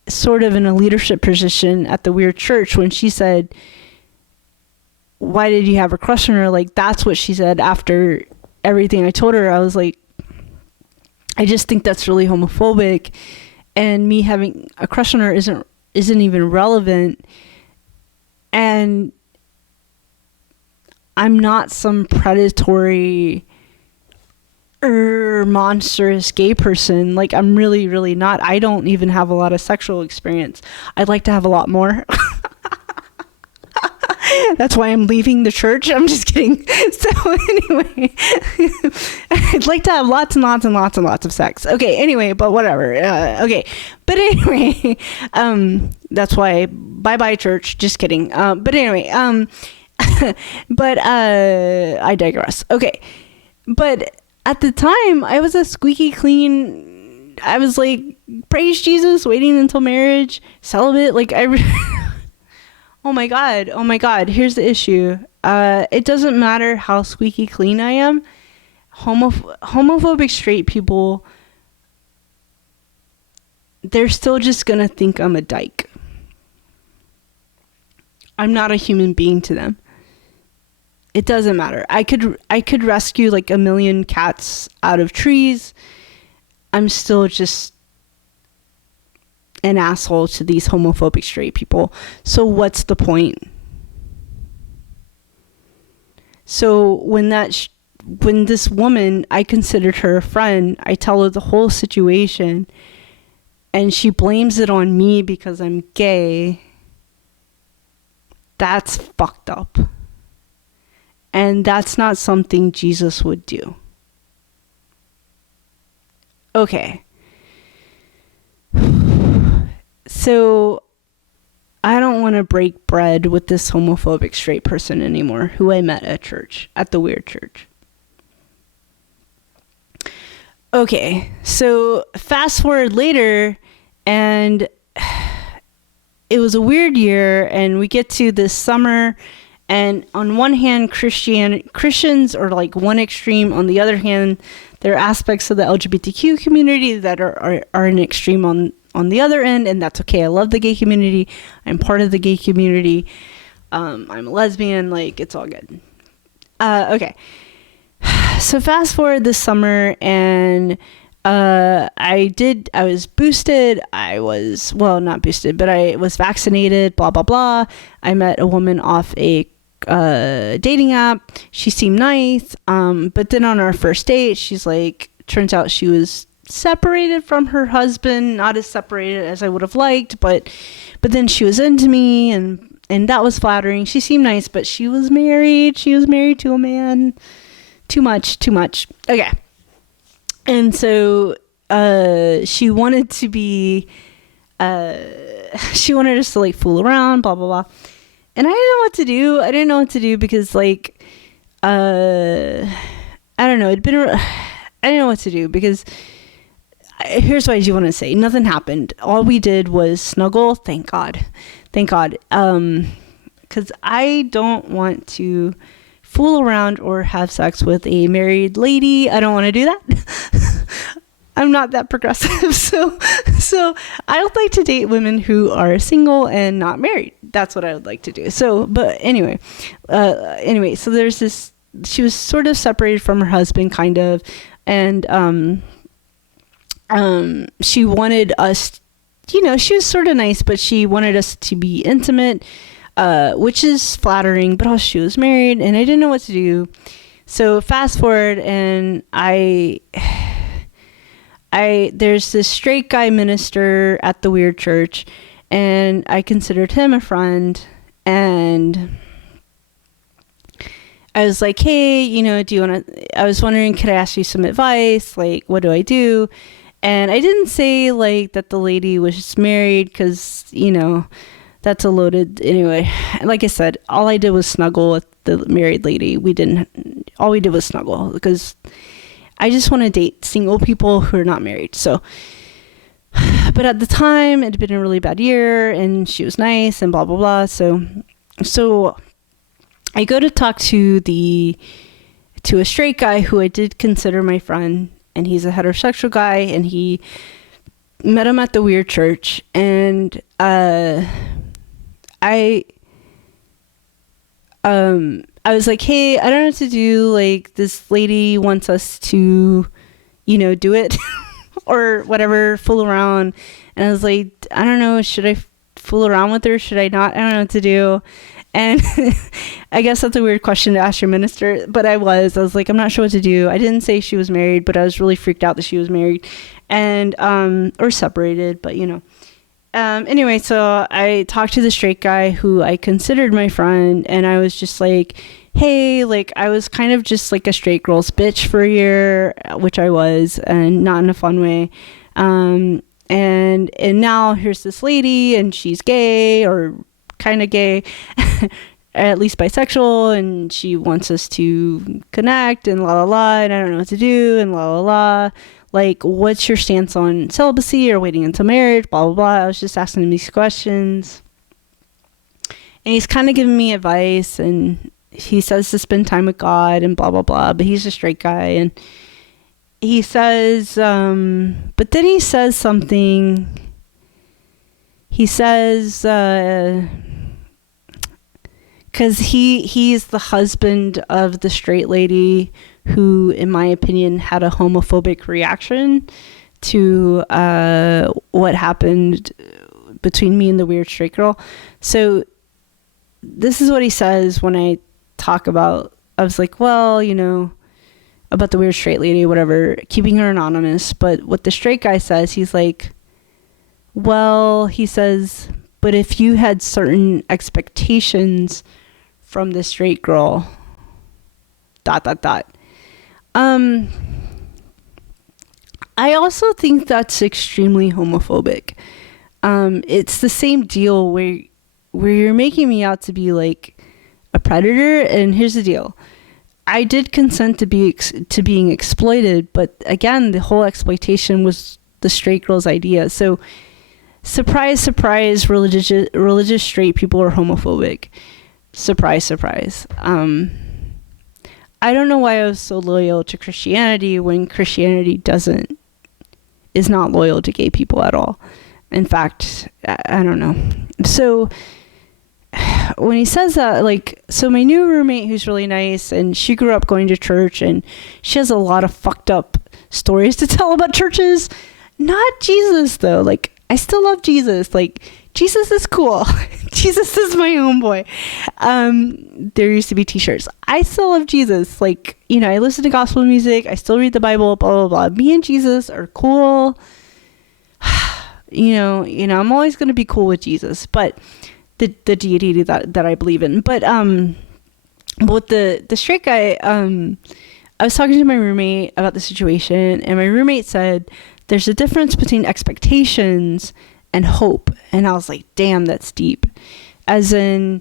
sort of in a leadership position at the weird church, when she said, why did you have a crush on her? Like, that's what she said after everything I told her. I was like, I just think that's really homophobic, and me having a crush on her isn't even relevant, and I'm not some predatory monstrous gay person. Like, I'm really, really not. I don't even have a lot of sexual experience. I'd like to have a lot more. That's why I'm leaving the church. I'm just kidding. So anyway, I'd like to have lots and lots and lots and lots of sex. Okay, anyway, but whatever. Okay, but anyway, that's why, bye-bye church. Just kidding. But anyway, but I digress. Okay, but at the time, I was a squeaky clean, I was like, praise Jesus, waiting until marriage, celibate, like, oh my God, here's the issue. It doesn't matter how squeaky clean I am. Homophobic straight people, they're still just gonna think I'm a dyke. I'm not a human being to them. It doesn't matter. I could rescue like 1 million cats out of trees. I'm still just an asshole to these homophobic straight people. So what's the point? So when that when this woman, I considered her a friend, I tell her the whole situation, and she blames it on me because I'm gay, that's fucked up. And that's not something Jesus would do. Okay. So, I don't want to break bread with this homophobic straight person anymore, who I met at church, at the weird church. Okay, so fast forward later, and it was a weird year, and we get to this summer, and on one hand, Christians are like one extreme. On the other hand, there are aspects of the LGBTQ community that are an extreme on the other end, and that's okay. I love the gay community. I'm part of the gay community. I'm a lesbian. Like, it's all good. Okay. So fast forward this summer, and I was boosted. Not boosted, but I was vaccinated, blah, blah, blah. I met a woman off a dating app. She seemed nice. But then on our first date, she's like, turns out she was separated from her husband, not as separated as I would have liked, but then she was into me, and that was flattering. She seemed nice, but she was married. She was married to a man. Too much. Okay. And so she wanted to be she wanted us to like fool around, blah blah blah. And I didn't know what to do because like I don't know, I didn't know what to do because here's what I do want to say. Nothing happened. All we did was snuggle. Thank God. Because I don't want to fool around or have sex with a married lady. I don't want to do that. I'm not that progressive. So I would like to date women who are single and not married. That's what I would like to do. So, but anyway, so there's this, she was sort of separated from her husband, kind of, and she wanted us, she was sort of nice, but she wanted us to be intimate, which is flattering, but also she was married and I didn't know what to do. So fast forward, and there's this straight guy minister at the weird church, and I considered him a friend, and I was like, hey, I was wondering, could I ask you some advice? Like, what do I do? And I didn't say like that the lady was married, because, that's a loaded, anyway, like I said, all I did was snuggle with the married lady. All we did was snuggle, because I just want to date single people who are not married. So, but at the time, it had been a really bad year, and she was nice, and blah, blah, blah. So I go to talk to a straight guy who I did consider my friend, and he's a heterosexual guy, and he met him at the weird church, and I was like, hey, I don't know what to do. Like, this lady wants us to, do it or whatever, fool around. And I was like, I don't know, should I fool around with her? Should I not? I don't know what to do. And I guess that's a weird question to ask your minister, but I was like, I'm not sure what to do. I didn't say she was married, but I was really freaked out that she was married and, or separated, but anyway, so I talked to the straight guy who I considered my friend, and I was just like, hey, like, I was kind of just like a straight girl's bitch for a year, which I was, and not in a fun way. And now here's this lady, and she's gay, or kind of gay, at least bisexual, and she wants us to connect, and la la la, and I don't know what to do, and la la la. Like, what's your stance on celibacy or waiting until marriage, blah, blah, blah. I was just asking him these questions. And he's kind of giving me advice, and he says to spend time with God and blah, blah, blah. But he's a straight guy. And he says, but then he says something. He says, because he's the husband of the straight lady who, in my opinion, had a homophobic reaction to what happened between me and the weird straight girl. So this is what he says when I talk about, I was like, well, about the weird straight lady, whatever, keeping her anonymous. But what the straight guy says, he's like, well, he says, but if you had certain expectations from the straight girl, ... I also think that's extremely homophobic. It's the same deal where you're making me out to be like a predator. And here's the deal. I did consent to being exploited, but again, the whole exploitation was the straight girl's idea. So surprise, surprise, religious straight people are homophobic. Surprise, surprise. I don't know why I was so loyal to Christianity when Christianity is not loyal to gay people at all. In fact, I don't know. So when he says that, like, so my new roommate, who's really nice, and she grew up going to church, and she has a lot of fucked up stories to tell about churches. Not Jesus, though. Like, I still love Jesus. Like, Jesus is cool. Jesus is my homeboy. There used to be t-shirts. I still love Jesus. Like, you know, I listen to gospel music. I still read the Bible, blah, blah, blah. Me and Jesus are cool. You know, I'm always going to be cool with Jesus, but the deity that I believe in. But with the straight guy, I was talking to my roommate about the situation, and my roommate said there's a difference between expectations and hope. And I was like, damn, that's deep. As in,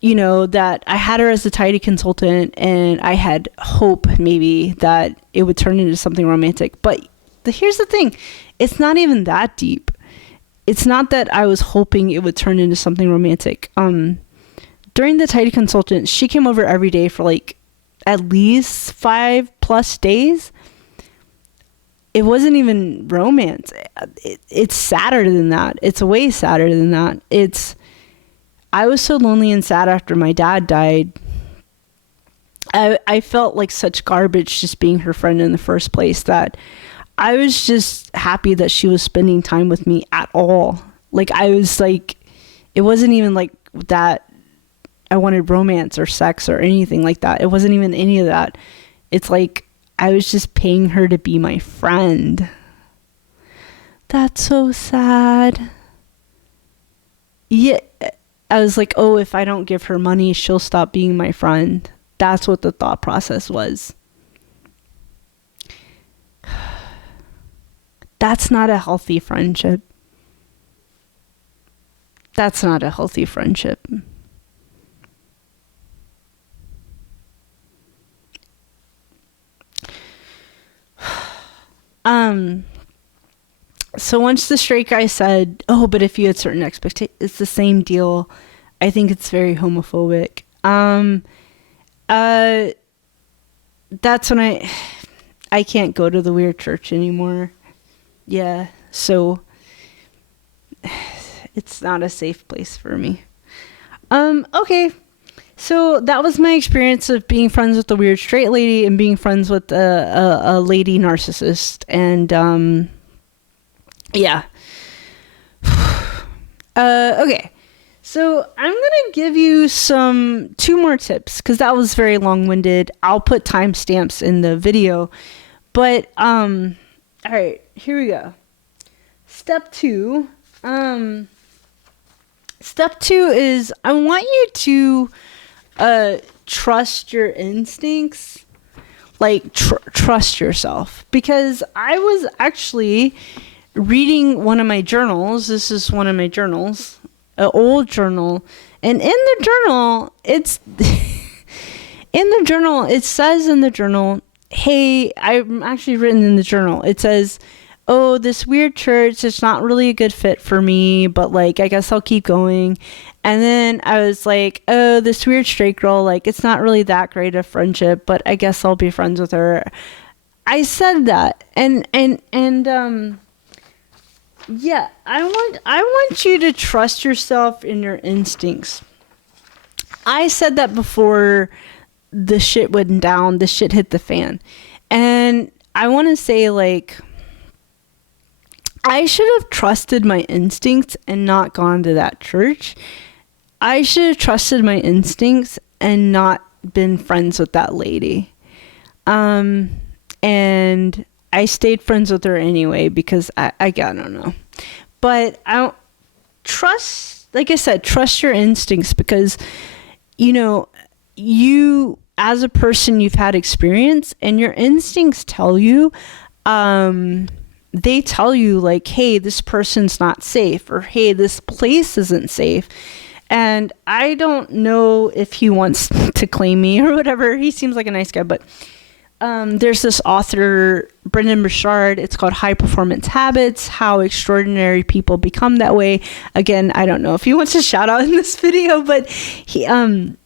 you know, that I had her as a tidy consultant, and I had hope maybe that it would turn into something romantic. But here's the thing. It's not even that deep. It's not that I was hoping it would turn into something romantic. During the tidy consultant, she came over every day for like at least 5+ days. It wasn't even romance. It's sadder than that. It's way sadder than that. I was so lonely and sad after my dad died. I felt like such garbage just being her friend in the first place that I was just happy that she was spending time with me at all. Like, I was like, it wasn't even like that I wanted romance or sex or anything like that. It wasn't even any of that. It's like I was just paying her to be my friend. That's so sad. Yeah, I was like, oh, if I don't give her money, she'll stop being my friend. That's what the thought process was. That's not a healthy friendship. That's not a healthy friendship. So once the straight guy said, oh, but if you had certain expectations, it's the same deal. I think it's very homophobic. That's when I can't go to the weird church anymore. Yeah, so it's not a safe place for me. Okay, so that was my experience of being friends with the weird straight lady and being friends with a lady narcissist. And yeah. Okay, so I'm gonna give you 2 more tips because that was very long-winded. I'll put timestamps in the video, but all right, here we go. Step 2. Step 2 is I want you to trust your instincts. Like, trust yourself. Because I was actually reading one of my journals. This is one of my journals. An old journal. And in the journal, it says in the journal, hey, I'm actually written in the journal. It says, oh, this weird church, it's not really a good fit for me, but like, I guess I'll keep going. And then I was like, oh, this weird straight girl, like, it's not really that great a friendship, but I guess I'll be friends with her. I said that. And yeah, I want you to trust yourself in your instincts. I said that before the shit went down, the shit hit the fan. And I want to say, like, I should have trusted my instincts and not gone to that church. I should have trusted my instincts and not been friends with that lady. And I stayed friends with her anyway because I don't know. But I don't trust, like I said, trust your instincts because, you as a person, you've had experience and your instincts tell you, they tell you like, hey, this person's not safe, or hey, this place isn't safe. And I don't know if he wants to claim me or whatever. He seems like a nice guy, but there's this author, Brendan Burchard. It's called High Performance Habits, How Extraordinary People Become That Way. Again, I don't know if he wants to shout out in this video, but he writes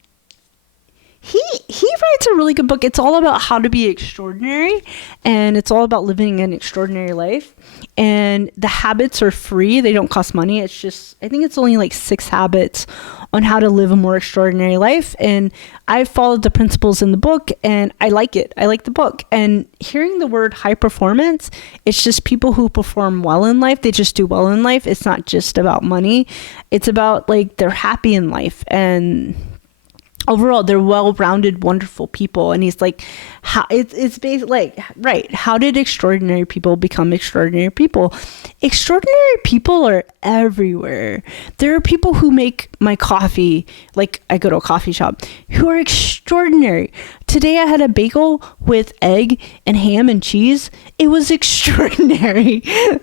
a really good book. It's all about how to be extraordinary, and it's all about living an extraordinary life. And the habits are free. They don't cost money. It's just, I think it's only like 6 habits on how to live a more extraordinary life. And I followed the principles in the book and I like it. I like the book. And hearing the word high performance, it's just people who perform well in life. They just do well in life. It's not just about money. It's about like they're happy in life, and overall they're well-rounded, wonderful people. And he's like, how it's basically like, right, how did extraordinary people become extraordinary people? Extraordinary people are everywhere. There are people who make my coffee, like I go to a coffee shop, who are extraordinary. Today I had a bagel with egg and ham and cheese. It was extraordinary.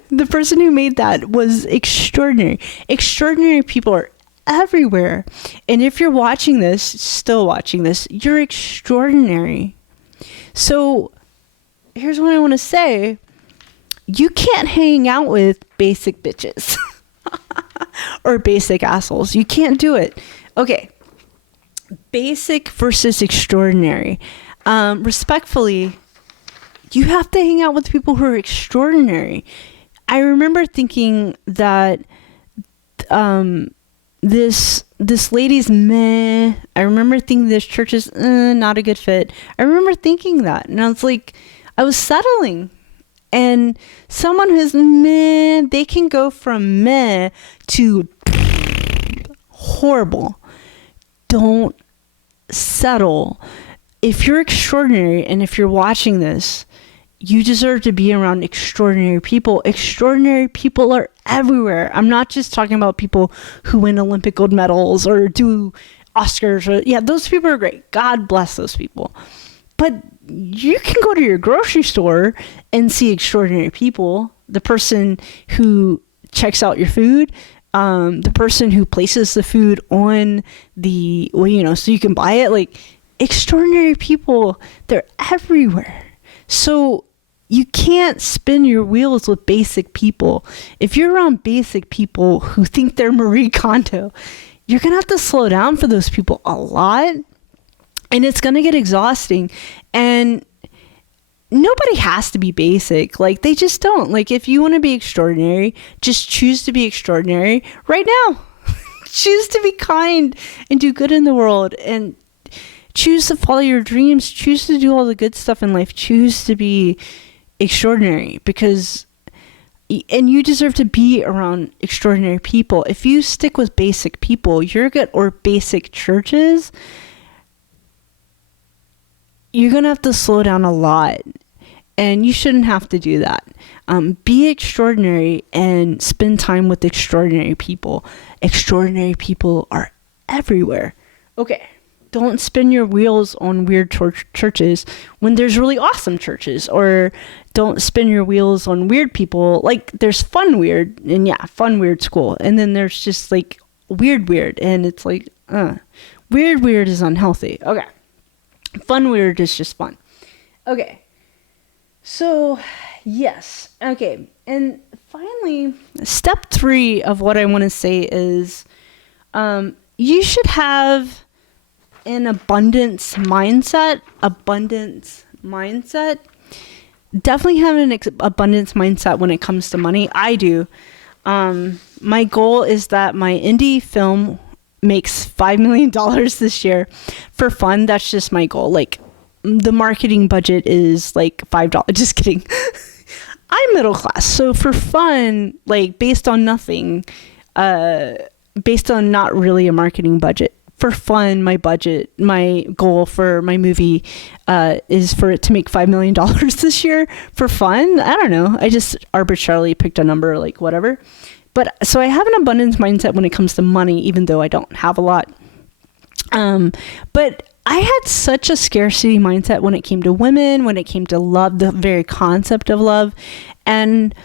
The person who made that was extraordinary. Extraordinary people are everywhere. And if you're watching this, still watching this, you're extraordinary. So here's what I want to say. You can't hang out with basic bitches or basic assholes. You can't do it. Okay. Basic versus extraordinary. Respectfully, you have to hang out with people who are extraordinary. I remember thinking that, this lady's meh. I remember thinking this church is not a good fit. I remember thinking that, and I was like, I was settling. And someone who's meh, they can go from meh to horrible. Don't settle. If you're extraordinary, and if you're watching this, you deserve to be around extraordinary people. Extraordinary people are everywhere. I'm not just talking about people who win Olympic gold medals or do Oscars. Yeah, those people are great. God bless those people. But you can go to your grocery store and see extraordinary people. The person who checks out your food, the person who places the food on the, so you can buy it. Like, extraordinary people, they're everywhere. So you can't spin your wheels with basic people. If you're around basic people who think they're Marie Kondo, you're going to have to slow down for those people a lot. And it's going to get exhausting. And nobody has to be basic. Like, they just don't. Like, if you want to be extraordinary, just choose to be extraordinary right now. Choose to be kind and do good in the world. And choose to follow your dreams. Choose to do all the good stuff in life. Choose to be extraordinary, and you deserve to be around extraordinary people. If you stick with basic people, or basic churches, you're going to have to slow down a lot, and you shouldn't have to do that. Be extraordinary and spend time with extraordinary people. Extraordinary people are everywhere. Okay. Don't spin your wheels on weird churches when there's really awesome churches, or don't spin your wheels on weird people. Like, there's fun weird, and yeah, fun weird school. And then there's just like weird, and it's like, weird is unhealthy. Okay. Fun weird is just fun. Okay. So, yes. Okay. And finally, step 3 of what I want to say is, you should have an abundance mindset. Definitely have an abundance mindset when it comes to money. I do. My goal is that my indie film makes $5 million this year for fun. That's just my goal. Like, the marketing budget is like $5. Just kidding. I'm middle class. So for fun, like, based on nothing, based on not really a marketing budget, for fun, my goal for my movie is for it to make $5 million this year for fun. I don't know. I just arbitrarily picked a number, like whatever. But so I have an abundance mindset when it comes to money, even though I don't have a lot. But I had such a scarcity mindset when it came to women, when it came to love, the very concept of love. And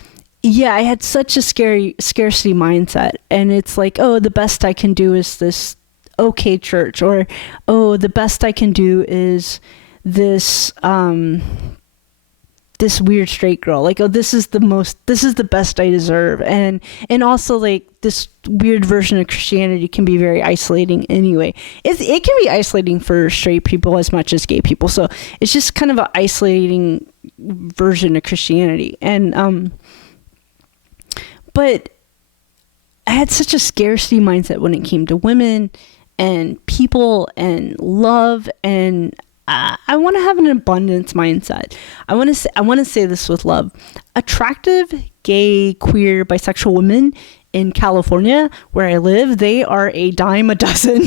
yeah, I had such a scarcity mindset. And it's like, oh, the best I can do is this okay church, or, oh, the best I can do is this, this weird straight girl. Like, oh, this is the best I deserve. And also, like, this weird version of Christianity can be very isolating anyway. It can be isolating for straight people as much as gay people. So it's just kind of an isolating version of Christianity. And, but I had such a scarcity mindset when it came to women and people and love, and I want to have an abundance mindset. I want to say this with love. Attractive, gay, queer, bisexual women in California, where I live, they are a dime a dozen.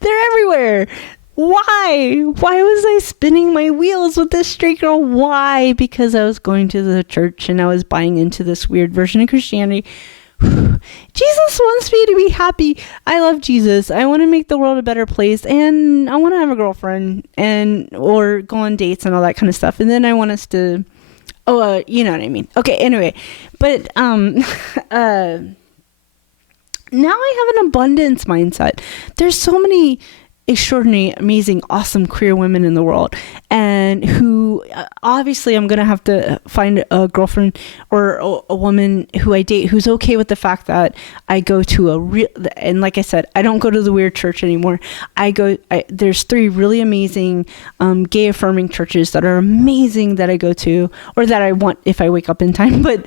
They're everywhere. Why? Why was I spinning my wheels with this straight girl? Why? Because I was going to the church and I was buying into this weird version of Christianity. Jesus wants me to be happy. I love Jesus. I want to make the world a better place, and I want to have a girlfriend or go on dates and all that kind of stuff. And then I want us to, you know what I mean? Okay. Anyway, but, now I have an abundance mindset. There's so many extraordinary, amazing, awesome queer women in the world, and who obviously I'm gonna have to find a girlfriend or a woman who I date who's okay with the fact that I go to and like I said, I don't go to the weird church anymore. There's 3 really amazing gay affirming churches that are amazing that I go to, or that I want if I wake up in time. But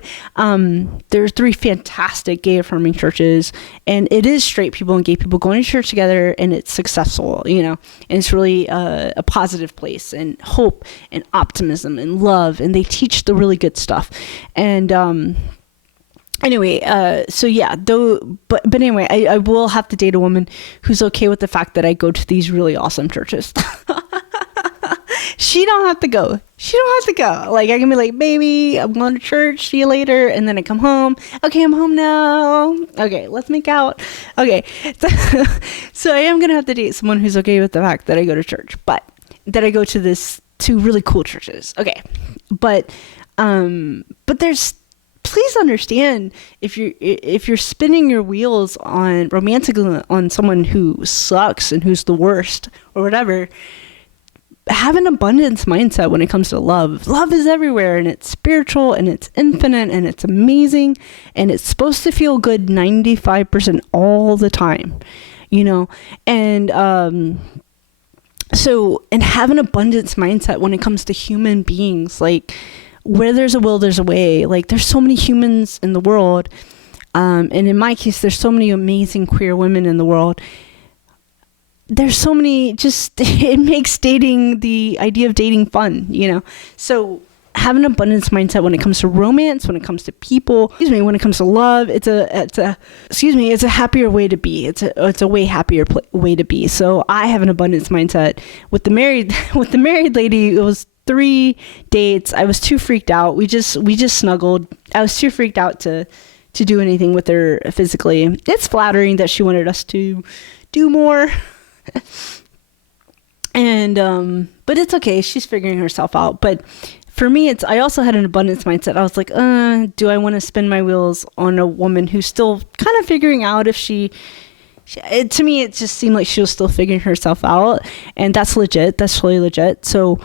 there's 3 fantastic gay affirming churches, and it is straight people and gay people going to church together, and it's successful, you know, and it's really a positive place, and hope and optimism and love, and they teach the really good stuff. And anyway, so yeah, but anyway, I will have to date a woman who's okay with the fact that I go to these really awesome churches. She don't have to go. Like, I can be like, baby, I'm going to church, see you later. And then I come home. Okay, I'm home now. Okay, let's make out. Okay. So I am going to have to date someone who's okay with the fact that I go to church, but that I go to 2 really cool churches. Okay. But please understand, if you're spinning your wheels romantically on someone who sucks and who's the worst or whatever, have an abundance mindset when it comes to love. Love is everywhere, and it's spiritual, and it's infinite, and it's amazing, and it's supposed to feel good 95% all the time, you know? And so have an abundance mindset when it comes to human beings. Like, where there's a will, there's a way. Like, there's so many humans in the world, and in my case, there's so many amazing queer women in the world. There's so many, it makes the idea of dating fun, you know? So have an abundance mindset when it comes to romance, when it comes to people, when it comes to love. It's a happier way to be. It's a way happier way to be. So I have an abundance mindset. With the married lady, it was 3 dates. I was too freaked out. We just snuggled. I was too freaked out to do anything with her physically. It's flattering that she wanted us to do more. And but it's okay, she's figuring herself out. But for me, I also had an abundance mindset. I was like, do I want to spin my wheels on a woman who's still kind of figuring out if to me, it just seemed like she was still figuring herself out, and that's legit. That's really legit. So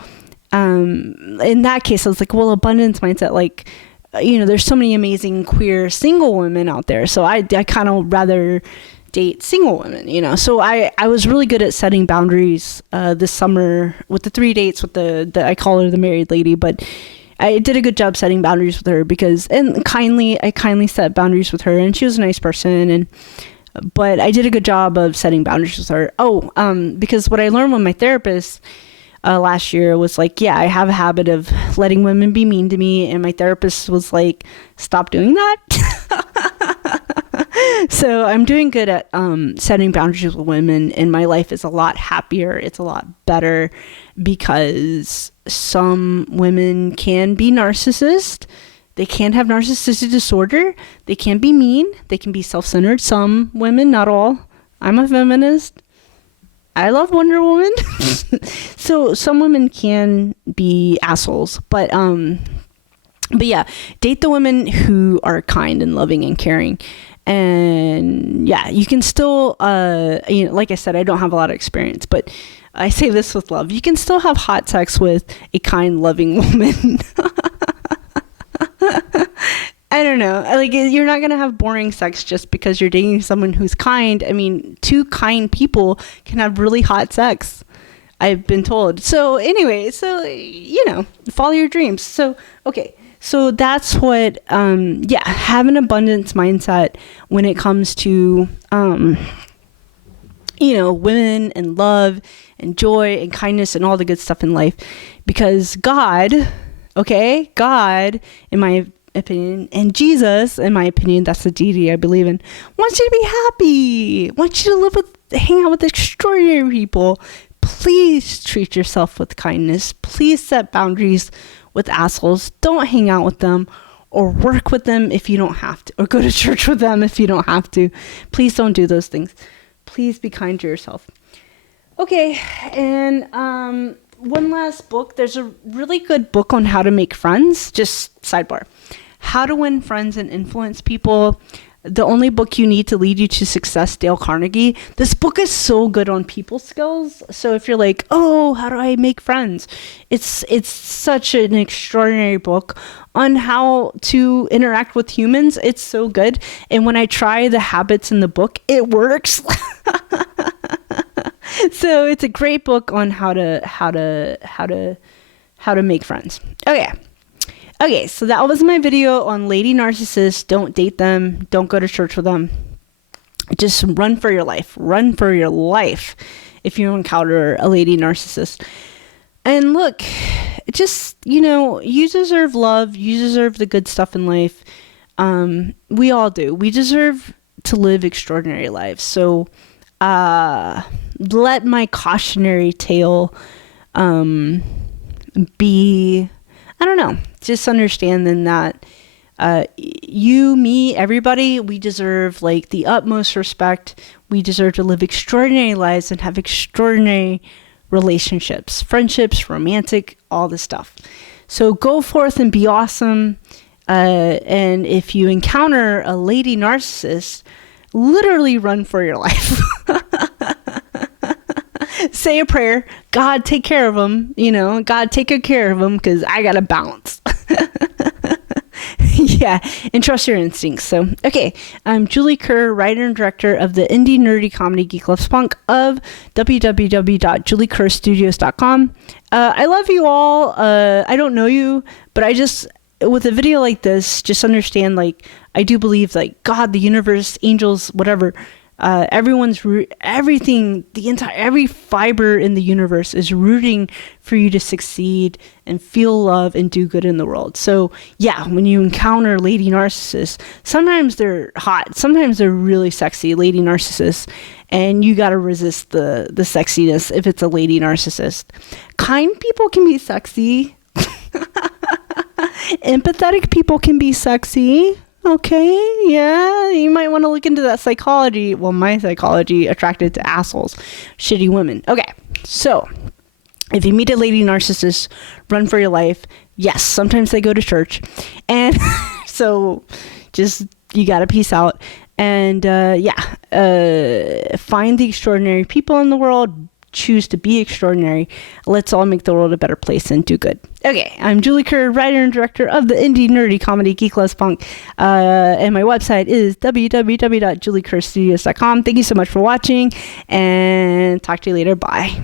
in that case, I was like, well, abundance mindset, like, you know, there's so many amazing queer single women out there, so I kind of rather date single women, you know. So I was really good at setting boundaries this summer with the 3 dates with the I call her the married lady, but I did a good job setting boundaries with her I kindly set boundaries with her, and she was a nice person, but I did a good job of setting boundaries with her. Because what I learned with my therapist last year was like, yeah, I have a habit of letting women be mean to me, and my therapist was like, stop doing that. So I'm doing good at setting boundaries with women, and my life is a lot happier. It's a lot better because some women can be narcissist. They can have narcissistic disorder. They can be mean. They can be self-centered. Some women, not all. I'm a feminist. I love Wonder Woman. So some women can be assholes, but yeah, date the women who are kind and loving and caring. And yeah, you can still, like I said, I don't have a lot of experience, but I say this with love. You can still have hot sex with a kind, loving woman. I don't know. Like, you're not going to have boring sex just because you're dating someone who's kind. I mean, two kind people can have really hot sex, I've been told. So anyway, follow your dreams. So, okay. So that's what, have an abundance mindset when it comes to, women and love and joy and kindness and all the good stuff in life. Because God, in my opinion, and Jesus, in my opinion, that's the deity I believe in, wants you to be happy, wants you to hang out with extraordinary people. Please treat yourself with kindness. Please set boundaries with assholes. Don't hang out with them or work with them if you don't have to, or go to church with them if you don't have to. Please don't do those things. Please be kind to yourself. Okay, and one last book. There's a really good book on how to make friends. Just sidebar. How to Win Friends and Influence People. The Only Book You Need to Lead You to Success, Dale Carnegie. This book is so good on people skills. So if you're like, oh, how do I make friends? It's such an extraordinary book on how to interact with humans. It's so good. And when I try the habits in the book, it works. So it's a great book on how to make friends. Okay, so that was my video on lady narcissists. Don't date them. Don't go to church with them. Just run for your life. Run for your life if you encounter a lady narcissist. And look, just, you deserve love. You deserve the good stuff in life. We all do. We deserve to live extraordinary lives. So let my cautionary tale be, I don't know, just understand then that you, me, everybody, we deserve like the utmost respect. We deserve to live extraordinary lives and have extraordinary relationships, friendships, romantic, all this stuff. So go forth and be awesome. And if you encounter a lady narcissist, literally run for your life. Say a prayer. God, take care of them. God, take good care of them because I got to bounce. Yeah, and trust your instincts. So, okay, I'm Julie Kerr, writer and director of the indie nerdy comedy Geek Loves Punk of www.juliekerrstudios.com. I love you all. I don't know you, but with a video like this, just understand, like, I do believe, like, God, the universe, angels, whatever, everything, every fiber in the universe is rooting for you to succeed and feel love and do good in the world. So yeah, when you encounter lady narcissists, sometimes they're hot, sometimes they're really sexy lady narcissists, and you got to resist the sexiness if it's a lady narcissist. Kind people can be sexy. Empathetic people can be sexy. Okay, yeah, you might want to look into that psychology. Well, my psychology, attracted to assholes, shitty women. Okay, so if you meet a lady narcissist, run for your life. Yes, sometimes they go to church. And so just, you got to peace out. And find the extraordinary people in the world. Choose to be extraordinary. Let's all make the world a better place and do good. Okay, I'm Julie Kerr, writer and director of the indie nerdy comedy Geek Loves Punk, and my website is www.juliekerrstudios.com. Thank you so much for watching, and talk to you later. Bye.